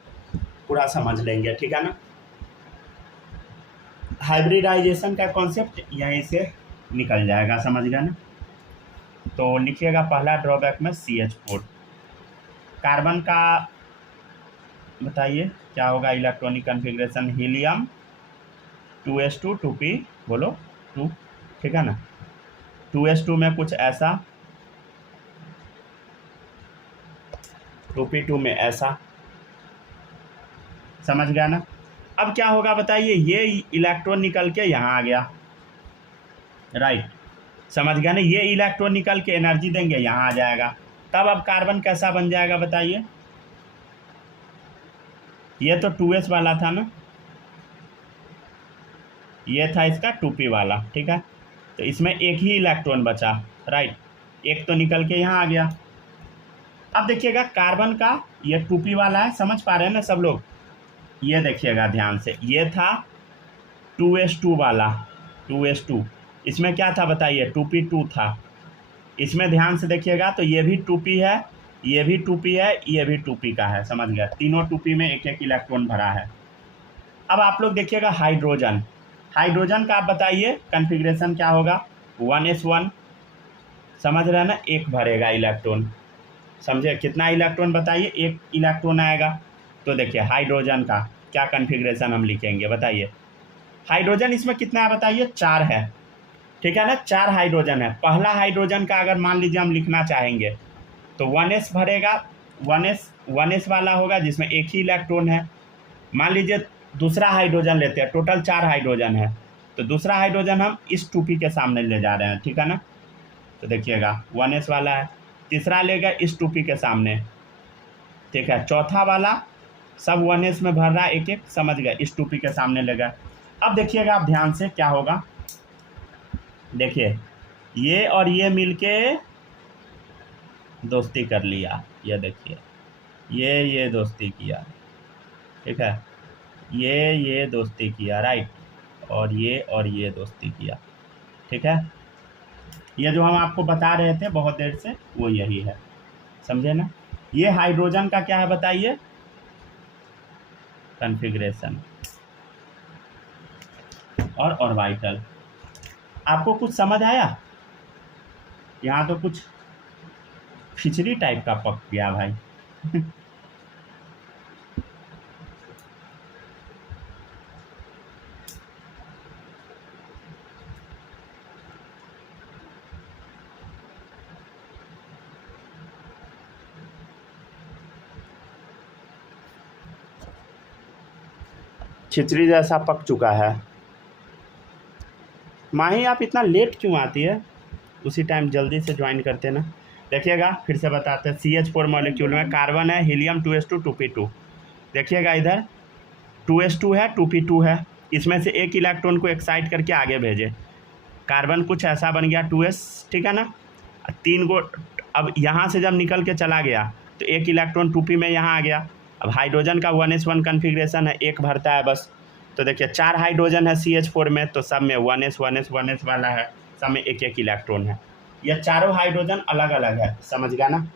पूरा समझ लेंगे, ठीक है ना। हाइब्रिडाइजेशन का कॉन्सेप्ट यहीं से निकल जाएगा, समझ गए ना। तो लिखिएगा पहला ड्रॉबैक में CH4। कार्बन का बताइए क्या होगा electronic configuration? Helium 2s2 2p, बोलो 2, ठीक है ना। 2s2 में कुछ ऐसा, 2p2 में ऐसा, समझ गया ना। अब क्या होगा बताइए? ये इलेक्ट्रॉन निकल के यहाँ आ गया, राइट, समझ गया ना। ये इलेक्ट्रॉन निकल के एनर्जी देंगे, यहाँ आ जाएगा। तब अब कार्बन कैसा बन जाएगा बताइए? ये तो 2s वाला था ना, ये था इसका 2p वाला, ठीक है। तो इसमें एक ही इलेक्ट्रॉन बचा, राइट, एक तो निकल के यहाँ आ गया। अब देखिएगा कार्बन का ये 2p वाला है, समझ पा रहे हैं ना सब लोग। ये देखिएगा ध्यान से, ये था 2s2 वाला, 2s2। इसमें क्या था बताइए? 2p2 था। इसमें ध्यान से देखिएगा तो ये भी 2p है, ये भी 2p है, ये भी 2p का है, समझ गया। तीनों 2p में एक एक इलेक्ट्रॉन भरा है। अब आप लोग देखिएगा हाइड्रोजन। हाइड्रोजन का आप बताइए कन्फिग्रेशन क्या होगा? 1s1, समझ रहे हैं ना। एक भरेगा इलेक्ट्रॉन, समझे? कितना इलेक्ट्रॉन बताइए? एक इलेक्ट्रॉन आएगा। तो देखिए हाइड्रोजन का क्या कन्फिग्रेशन हम लिखेंगे बताइए? हाइड्रोजन इसमें कितना है बताइए? 4 है, ठीक है ना। 4 हाइड्रोजन है। पहला हाइड्रोजन का अगर मान लीजिए हम लिखना चाहेंगे तो 1s भरेगा, 1s वाला होगा जिसमें एक ही इलेक्ट्रॉन है। मान लीजिए दूसरा हाइड्रोजन लेते हैं, टोटल 4 हाइड्रोजन है, तो दूसरा हाइड्रोजन हम इस 2p के सामने ले जा रहे हैं, ठीक है ना। तो देखिएगा 1s वाला है, तीसरा लेगा इस 2p के सामने, ठीक है। चौथा वाला सब 1s में भर रहा है, एक एक, समझ गए, इस 2p के सामने लेगा। अब देखिएगा आप ध्यान से क्या होगा, देखिए ये और ये मिलके दोस्ती कर लिया, ये देखिए ये दोस्ती किया, ठीक है। ये दोस्ती किया, राइट, और ये दोस्ती किया, ठीक है। ये जो हम आपको बता रहे थे बहुत देर से वो यही है, समझे ना। ये हाइड्रोजन का क्या है बताइए? कॉन्फ़िगरेशन और ऑर्बिटल। आपको कुछ समझ आया? यहाँ तो कुछ खिचड़ी टाइप का पक गया भाई। खिचड़ी जैसा पक चुका है। माही आप इतना लेट क्यों आती है? उसी टाइम जल्दी से ज्वाइन करते ना। देखिएगा फिर से बताते हैं, CH4 मॉलिक्यूल में कार्बन है, हीलियम 2s2 2p2। देखिएगा इधर 2s2 है, 2p2 है। इसमें से एक इलेक्ट्रॉन को एक्साइट करके आगे भेजे, कार्बन कुछ ऐसा बन गया 2s, ठीक है ना। 3 गो, अब यहाँ से जब निकल के चला गया तो एक इलेक्ट्रॉन 2p में यहाँ आ गया, अब हाइड्रोजन का 1s1 कन्फिग्रेशन है, एक भरता है बस। तो देखिए 4 हाइड्रोजन है CH4 में, तो सब में 1s वाला है, सब में एक एक इलेक्ट्रॉन है। यह चारों हाइड्रोजन अलग अलग है, समझ गया ना।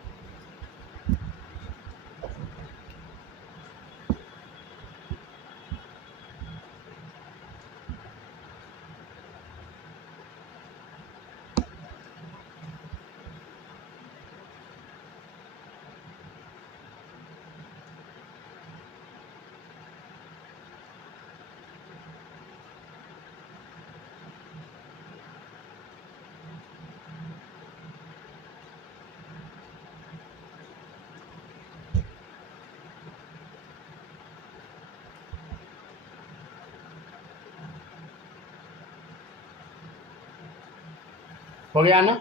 हो गया ना।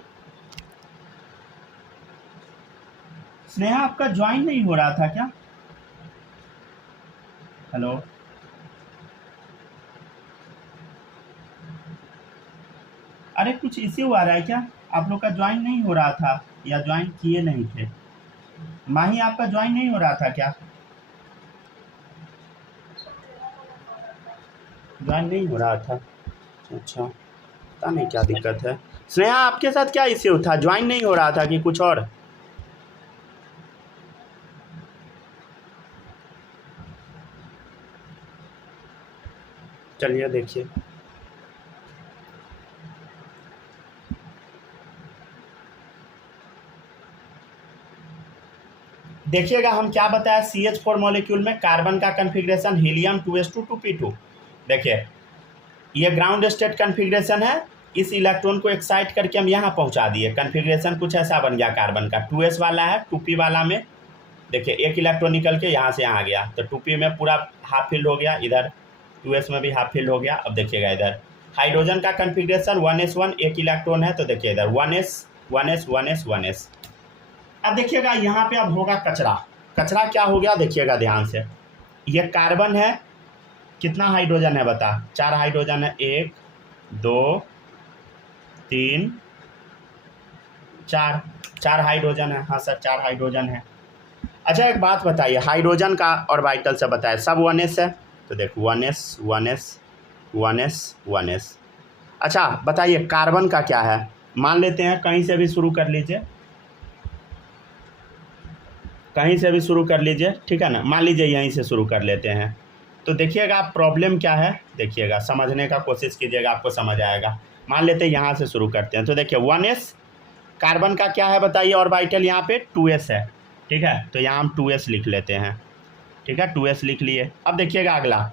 स्नेहा आपका ज्वाइन नहीं हो रहा था क्या? हेलो, अरे कुछ इश्यू आ रहा है क्या? आप लोग का ज्वाइन नहीं हो रहा था या ज्वाइन किए नहीं थे? माही आपका ज्वाइन नहीं हो रहा था क्या? ज्वाइन नहीं हो रहा था, अच्छा पता नहीं क्या दिक्कत है। स्नेहा आपके साथ क्या इश्यू था, ज्वाइन नहीं हो रहा था कि कुछ और? चलिए देखिए, देखिएगा हम क्या बताया CH4 मॉलिक्यूल में कार्बन का कन्फिग्रेशन हीलियम 2s2 2p2। देखिए ये ग्राउंड स्टेट कन्फिग्रेशन है, इस इलेक्ट्रॉन को एक्साइट करके हम यहाँ पहुँचा दिए, कन्फिग्रेशन कुछ ऐसा बन गया कार्बन का। 2s वाला है, 2p वाला में देखिए एक इलेक्ट्रॉन निकल के यहाँ से यहाँ आ गया, तो 2p में पूरा हाफ फिल्ड हो गया, इधर 2s में भी हाफ फिल्ड हो गया। अब देखिएगा इधर हाइड्रोजन का कन्फिग्रेशन 1s1, एक इलेक्ट्रॉन है, तो देखिए इधर 1s। अब देखिएगा यहाँ पे अब होगा कचरा। कचरा क्या हो गया देखिएगा ध्यान से, ये कार्बन है, कितना हाइड्रोजन है बता? 4 हाइड्रोजन है, 1 2 3 4 हाइड्रोजन है। हाँ सर 4 हाइड्रोजन है। अच्छा एक बात बताइए, हाइड्रोजन का ऑर्बिटल से बताए सब 1s है, तो देखो 1s। अच्छा बताइए कार्बन का क्या है? मान लेते हैं कहीं से भी शुरू कर लीजिए, कहीं से भी शुरू कर लीजिए, ठीक है ना। मान लीजिए यहीं से शुरू कर लेते हैं, तो देखिएगा आप प्रॉब्लम क्या है, देखिएगा समझने का कोशिश कीजिएगा, आपको समझ आएगा। मान लेते हैं यहाँ से शुरू करते हैं, तो देखिए 1s कार्बन का क्या है बताइए ऑर्बिटल, यहाँ पे 2s है, ठीक है, तो यहाँ हम 2s लिख लेते हैं, ठीक है 2s लिख लिए। अब देखिएगा अगला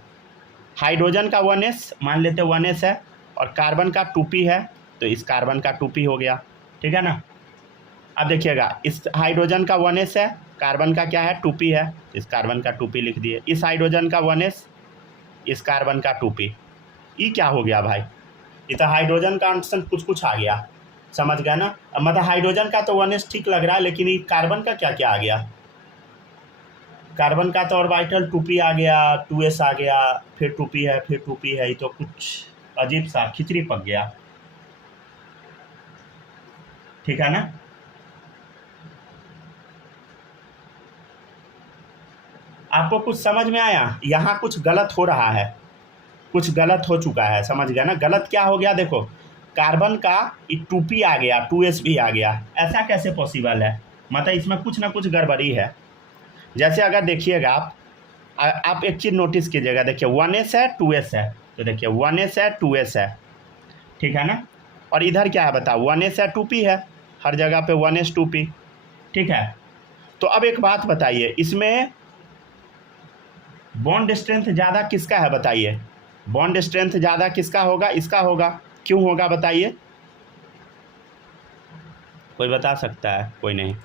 हाइड्रोजन का 1s, मान लेते 1s है, और कार्बन का 2p है, तो इस कार्बन का 2p हो गया, ठीक है ना। अब देखिएगा इस हाइड्रोजन का 1s है, कार्बन का क्या है 2p है, इस कार्बन का 2p लिख दिए। इस हाइड्रोजन का 1s, इस कार्बन का 2p। ये क्या हो गया भाई? ये तो हाइड्रोजन का आंसर कुछ आ गया, समझ गया ना। अब मतलब हाइड्रोजन का तो 1s ठीक लग रहा है, लेकिन ये कार्बन का क्या क्या आ गया? कार्बन का तो ऑर्बिटल 2p आ गया, 2s आ गया, फिर 2p है, फिर 2p है, ये तो कुछ अजीब सा खिचड़ी पक गया, ठीक है ना। आपको कुछ समझ में आया? यहाँ कुछ गलत हो रहा है, कुछ गलत हो चुका है, समझ गया ना। गलत क्या हो गया देखो, कार्बन का 2p आ गया, 2s भी आ गया, ऐसा कैसे पॉसिबल है? मतलब इसमें कुछ ना कुछ गड़बड़ी है। जैसे अगर देखिएगा आप एक चीज़ नोटिस कीजिएगा, देखिए 1s है 2s है, तो देखिए 1s है 2s है, ठीक है ना। और इधर क्या है बताओ, 1s है 2p है, हर जगह पे 1s 2p, ठीक है। तो अब एक बात बताइए, इसमें बॉन्ड स्ट्रेंथ ज़्यादा किसका है बताइए? बॉन्ड स्ट्रेंथ ज़्यादा किसका होगा? इसका होगा। क्यों होगा बताइए? कोई बता सकता है? कोई नहीं।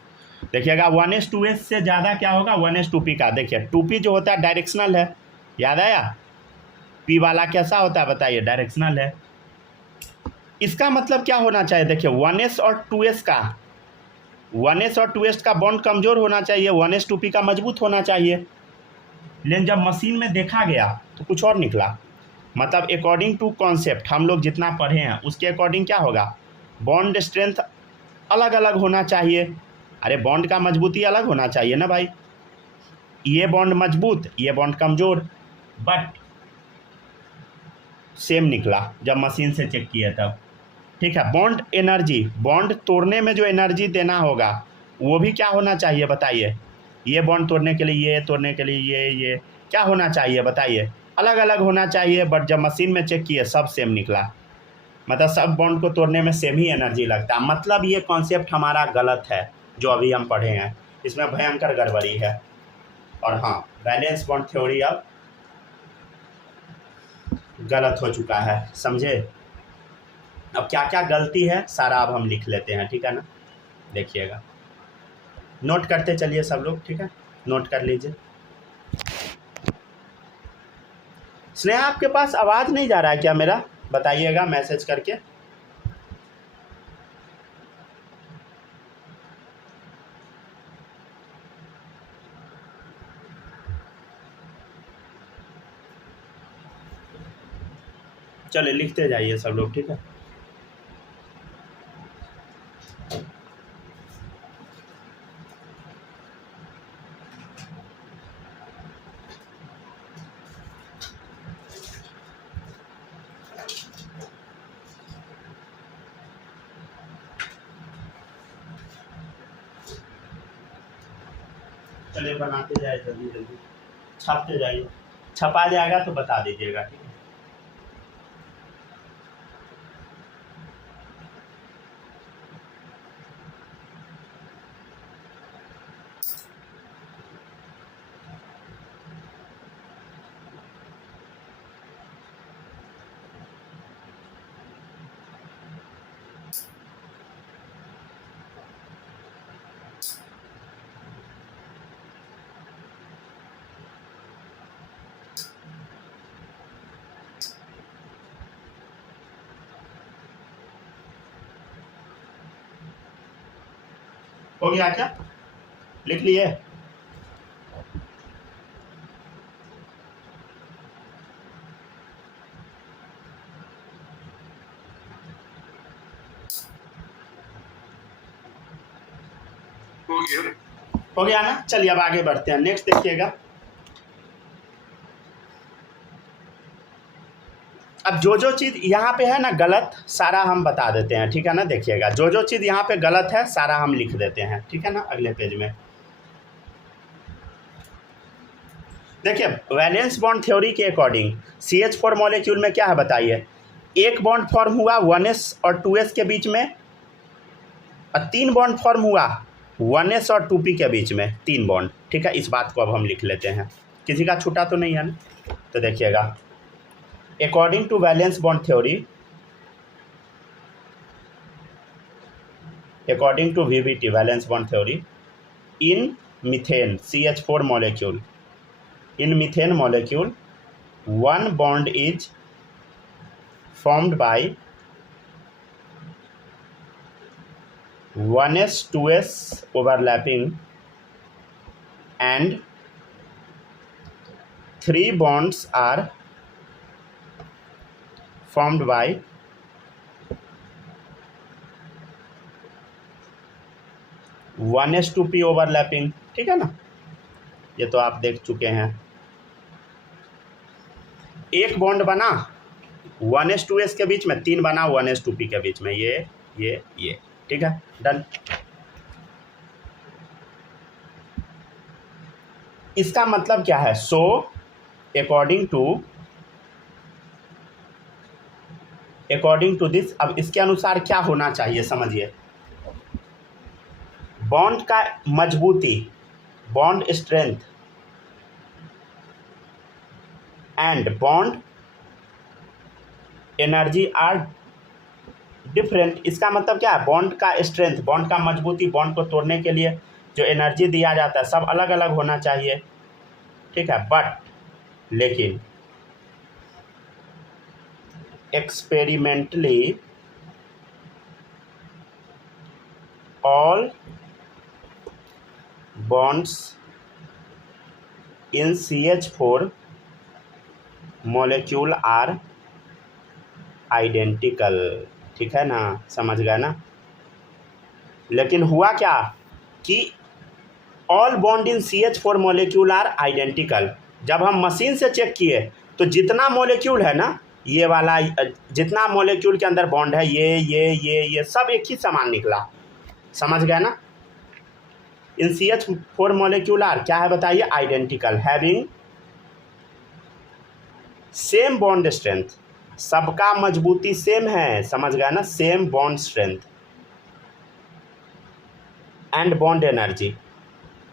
देखिएगा 1s 2s से ज़्यादा क्या होगा? 1s 2p का। देखिए 2p जो होता है डायरेक्शनल है, याद आया? p वाला कैसा होता है बताइए? डायरेक्शनल है। इसका मतलब क्या होना चाहिए? देखिए 1s और 2s का, 1s और 2s का बॉन्ड कमज़ोर होना चाहिए, 1s 2p का मजबूत होना चाहिए। लेकिन जब मशीन में देखा गया तो कुछ और निकला। मतलब अकॉर्डिंग टू कॉन्सेप्ट हम लोग जितना पढ़े हैं उसके अकॉर्डिंग क्या होगा? बॉन्ड स्ट्रेंथ अलग अलग होना चाहिए। अरे बॉन्ड का मजबूती अलग होना चाहिए ना भाई। ये बॉन्ड मजबूत, ये बॉन्ड कमज़ोर, बट सेम निकला जब मशीन से चेक किया तब। ठीक है, बॉन्ड एनर्जी, बॉन्ड तोड़ने में जो एनर्जी देना होगा वो भी क्या होना चाहिए बताइए। ये बॉन्ड तोड़ने के लिए, ये तोड़ने के लिए, ये क्या होना चाहिए बताइए, अलग अलग होना चाहिए, बट जब मशीन में चेक किए सब सेम निकला। मतलब सब बॉन्ड को तोड़ने में सेम ही एनर्जी लगता है। मतलब ये कॉन्सेप्ट हमारा गलत है जो अभी हम पढ़े हैं, इसमें भयंकर गड़बड़ी है। और हाँ, वैलेंस बॉन्ड थ्योरी अब गलत हो चुका है, समझे। अब क्या क्या गलती है सारा अब हम लिख लेते हैं, ठीक है ना। देखिएगा, नोट करते चलिए सब लोग, ठीक है, नोट कर लीजिए। स्नेहा, आपके पास आवाज़ नहीं जा रहा है क्या मेरा, बताइएगा मैसेज करके। चलिए लिखते जाइए सब लोग, ठीक है। चलिए बनाते जाए जल्दी जल्दी, छापते जाइए, छपा जाएगा तो बता दीजिएगा, ठीक है। हो गया क्या, लिख लिए। हो गया ना, चलिए अब आगे बढ़ते हैं। नेक्स्ट देखिएगा, अब जो चीज़ यहाँ पे है ना गलत, सारा हम बता देते हैं, ठीक है ना। देखिएगा, जो चीज़ यहाँ पे गलत है सारा हम लिख देते हैं, ठीक है ना, अगले पेज में। देखिए, वैलेंस बॉन्ड थ्योरी के अकॉर्डिंग CH4 मॉलिक्यूल में क्या है बताइए, एक बॉन्ड फॉर्म हुआ 1s और 2s के बीच में, और 3 बॉन्ड फॉर्म हुआ 1s और 2p के बीच में, 3 बॉन्ड, ठीक है। इस बात को अब हम लिख लेते हैं, किसी का छूटा तो नहीं है ना। तो देखिएगा, according to valence bond theory, according to VBT valence bond theory, in methane CH4 molecule, in methane molecule one bond is formed by 1s 2s overlapping and 3 bonds are formed by 1s 2p overlapping, ठीक है ना। ये तो आप देख चुके हैं, एक बॉन्ड बना 1s 2s के बीच में, 3 बना 1s 2p के बीच में, ये ठीक है, डन। इसका मतलब क्या है, सो अकॉर्डिंग टू दिस, अब इसके अनुसार क्या होना चाहिए समझिए, बॉन्ड का मजबूती, bond strength and bond energy are different. इसका मतलब क्या है, बॉन्ड का स्ट्रेंथ, बॉन्ड का मजबूती, बॉन्ड को तोड़ने के लिए जो एनर्जी दिया जाता है सब अलग अलग होना चाहिए, ठीक है। बट लेकिन experimentally all bonds in CH4 molecule are identical, ठीक है ना, समझ गए ना। लेकिन हुआ क्या कि all bond in CH4 molecule are identical. जब हम मशीन से चेक किए तो जितना मॉलिक्यूल है ना, ये वाला जितना मॉलिक्यूल के अंदर बॉन्ड है, ये सब एक ही समान निकला। समझ गए ना। इन CH4 मॉलिक्यूल आर क्या है बताइए, identical, having same bond strength. सबका मजबूती सेम है, समझ गया ना, same bond strength and bond energy.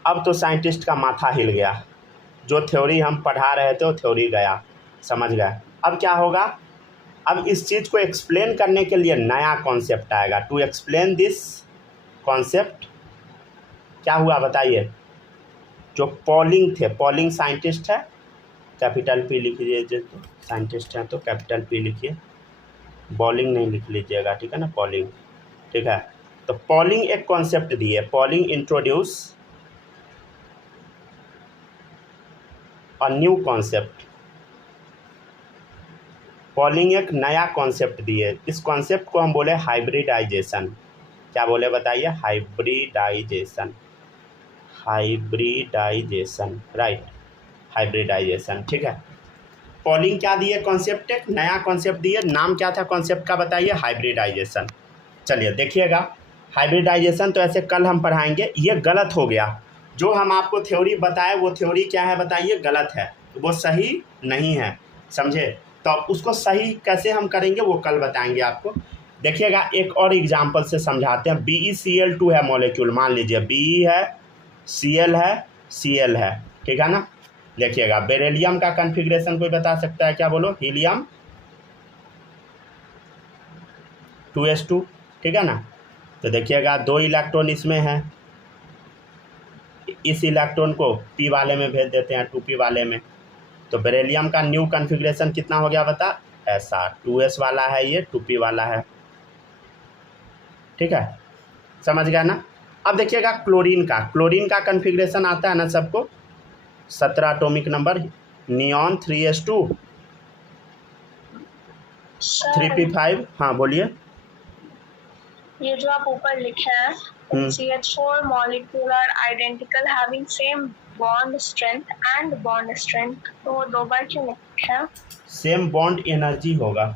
अब तो साइंटिस्ट का माथा हिल गया, जो थ्योरी हम पढ़ा रहे थे वो थ्योरी गया, समझ गए। अब क्या होगा, अब इस चीज़ को एक्सप्लेन करने के लिए नया कॉन्सेप्ट आएगा। टू एक्सप्लेन दिस कॉन्सेप्ट क्या हुआ बताइए, जो पॉलिंग थे, पॉलिंग साइंटिस्ट है, कैपिटल P लिख लीजिए, जो साइंटिस्ट हैं तो कैपिटल P लिखिए, बॉलिंग नहीं लिख लीजिएगा, ठीक है ना, पॉलिंग, ठीक है। तो पॉलिंग एक कॉन्सेप्ट दिए, polling introduce a new concept. Polling एक नया कॉन्सेप्ट दिए, इस कॉन्सेप्ट को हम बोले हाइब्रिडाइजेशन। क्या बोले बताइए, हाइब्रिडाइजेशन, हाइब्रिडाइजेशन, राइट, हाइब्रिडाइजेशन, ठीक है। पॉलिंग क्या दिए, कॉन्सेप्ट एक नया कॉन्सेप्ट दिए, नाम क्या था कॉन्सेप्ट का बताइए, हाइब्रिडाइजेशन। चलिए देखिएगा, हाइब्रिडाइजेशन तो ऐसे कल हम पढ़ाएंगे, ये गलत हो गया। जो हम आपको थ्योरी बताए वो थ्योरी क्या है बताइए, गलत है, वो सही नहीं है, समझे। तो उसको सही कैसे हम करेंगे वो कल बताएंगे आपको। देखिएगा एक और एग्जांपल से समझाते हैं। BeCl2 है मॉलिक्यूल, मान लीजिए Be है, Cl है, Cl है, ठीक है ना। देखिएगा बेरिलियम का कॉन्फ़िगरेशन कोई बता सकता है क्या, बोलो, हीलियम 2s2, ठीक है ना। तो देखिएगा 2 इलेक्ट्रॉन इसमें है, इस इलेक्ट्रॉन को P वाले में भेज देते हैं, 2p वाले में। तो बेरिलियम का न्यू कॉन्फ़िगरेशन कितना हो गया बता, ऐसा 2s वाला है, ये 2p वाला है, ठीक है, समझ गया ना। अब देखिएगा क्लोरीन का कॉन्फ़िगरेशन आता है ना सबको, 17 atomic number, neon 3s2 3p5। हाँ बोलिए। ये जो आप ऊपर लिखे हैं, CH4 molecule are identical having same bond strength and bond strength, तो वो 2 बार क्यों लिखे हैं? सेम बॉन्ड एनर्जी होगा,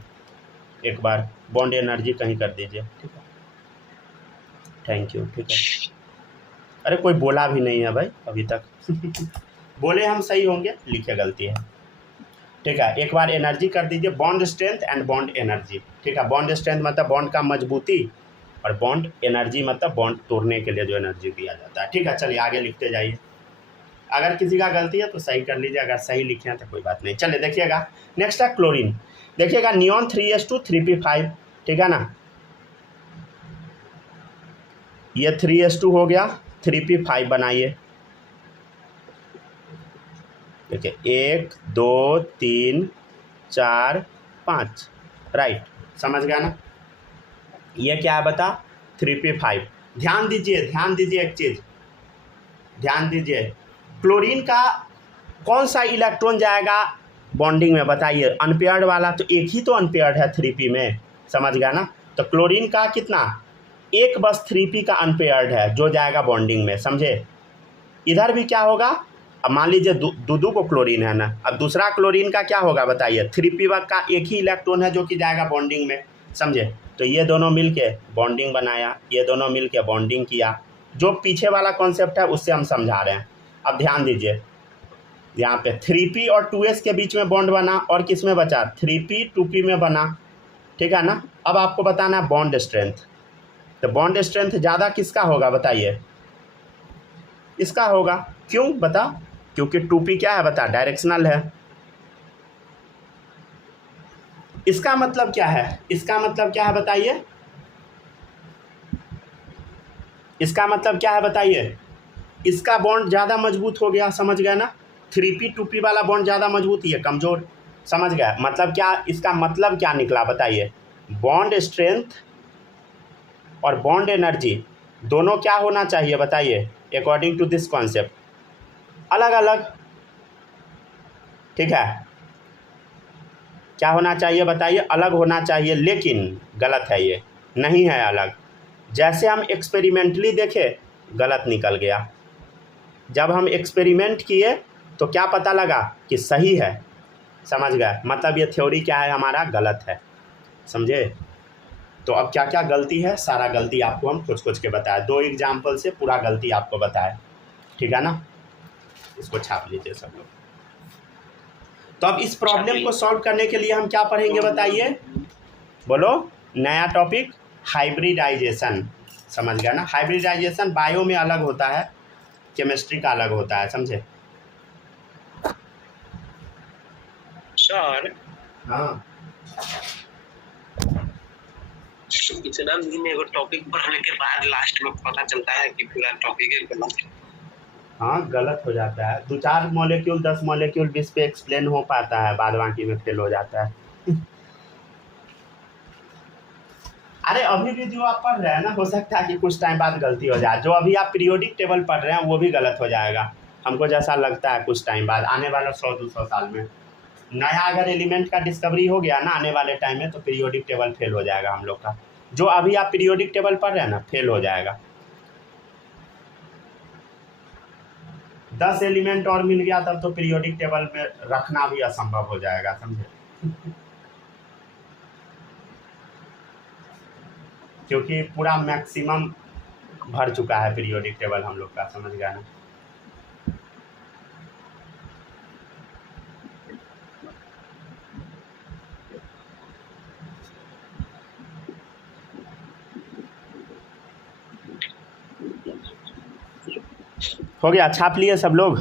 एक बार बॉन्ड एनर्जी कहीं कर दीजिए, ठीक है, थैंक यू, ठीक है। अरे कोई बोला भी नहीं है भाई अभी तक बोले हम सही होंगे, लिखे गलती है, ठीक है। एक बार एनर्जी कर दीजिए, bond strength and bond energy, ठीक है। बॉन्ड स्ट्रेंथ मतलब बॉन्ड का मजबूती, और बॉन्ड एनर्जी मतलब बॉन्ड तोड़ने के लिए जो एनर्जी दिया जाता है, ठीक है। चलिए आगे लिखते जाइए, अगर किसी का गलती है तो सही कर लीजिए, अगर सही लिखे हैं तो कोई बात नहीं। चलिए देखिएगा नेक्स्ट है क्लोरीन। देखिएगा नियॉन 3s2 3p5, ठीक है ना। ये 3s2 हो गया, 3p5 बनाइए। देखिए 1 2 3 4 5, राइट, समझ गया ना। ये क्या है बता, 3p5। ध्यान दीजिए एक चीज़, ध्यान दीजिए, क्लोरीन का कौन सा इलेक्ट्रॉन जाएगा बॉन्डिंग में बताइए, अनपेयर्ड वाला, तो एक ही तो अनपेयर्ड है 3p में, समझ गया ना। तो क्लोरीन का कितना, एक बस 3p का अनपेयर्ड है जो जाएगा बॉन्डिंग में, समझे। इधर भी क्या होगा, अब मान लीजिए दो को क्लोरीन है ना, अब दूसरा क्लोरीन का क्या होगा बताइए, 3p का एक ही इलेक्ट्रॉन है जो कि जाएगा बॉन्डिंग में, समझे। तो ये दोनों मिलके बॉन्डिंग बनाया, ये दोनों मिलके बॉन्डिंग किया, जो पीछे वाला कॉन्सेप्ट है उससे हम समझा रहे हैं। अब ध्यान दीजिए, यहाँ पे 3p और 2s के बीच में बॉन्ड बना, और किस में बचा, 3p 2p में बना, ठीक है ना। अब आपको बताना है बॉन्ड स्ट्रेंथ, तो बॉन्ड स्ट्रेंथ ज़्यादा किसका होगा बताइए, इसका होगा, क्यों बता, क्योंकि 2p क्या है बता, डायरेक्शनल है। इसका मतलब क्या है, इसका मतलब क्या है बताइए, इसका मतलब क्या है बताइए, इसका बॉन्ड ज़्यादा मजबूत हो गया, समझ गया ना। 3p 2p वाला बॉन्ड ज़्यादा मजबूत, ये कमज़ोर, समझ गया। मतलब क्या, इसका मतलब क्या निकला बताइए, बॉन्ड स्ट्रेंथ और बॉन्ड एनर्जी दोनों क्या होना चाहिए बताइए, अकॉर्डिंग टू दिस कॉन्सेप्ट, अलग अलग, ठीक है। क्या होना चाहिए बताइए, अलग होना चाहिए, लेकिन गलत है, ये नहीं है अलग। जैसे हम एक्सपेरिमेंटली देखे, गलत निकल गया, जब हम एक्सपेरिमेंट किए तो क्या पता लगा कि सही है, समझ गए, मतलब ये थ्योरी क्या है हमारा गलत है, समझे। तो अब क्या क्या गलती है, सारा गलती आपको हम कुछ कुछ के बताए, 2 एग्जाम्पल से पूरा गलती आपको बताए, ठीक है ना। इसको छाप लीजिए सब लोग। तो अब इस प्रॉब्लम को सॉल्व करने के लिए हम क्या पढ़ेंगे बताइए, बोलो, नया टॉपिक हाइब्रिडाइजेशन, समझ गया ना। हाइब्रिडाइजेशन बायो में अलग होता है, केमिस्ट्री का अलग होता है, समझे। सर हाँ इतना दिन एगो टॉपिक पढ़ने के बाद लास्ट में पता चलता है कि पूरा टॉपिक है गलत। हाँ गलत हो जाता है, 2-4 मॉलिक्यूल 10 मॉलिक्यूल 20 पे एक्सप्लेन हो पाता है, बाद बाकी में फेल हो जाता है। अरे अभी भी जो आप पढ़ रहे हैं ना, हो सकता है कि कुछ टाइम बाद गलती हो जाए। जो अभी आप पीरियोडिक टेबल पढ़ रहे हैं वो भी गलत हो जाएगा, हमको जैसा लगता है कुछ टाइम बाद, आने वाला 100-200 साल में नया अगर एलिमेंट का डिस्कवरी हो गया ना आने वाले टाइम में, तो पीरियोडिक टेबल फेल हो जाएगा हम लोग का। जो अभी आप पीरियोडिक टेबल पढ़ रहे हैं ना, फेल हो जाएगा। 10 एलिमेंट और मिल गया तब तो पीरियोडिक टेबल में रखना भी असंभव हो जाएगा, समझे। क्योंकि पूरा मैक्सिमम भर चुका है पीरियोडिक टेबल हम लोग का, समझ गया ना। हो गया, छाप लिए सब लोग।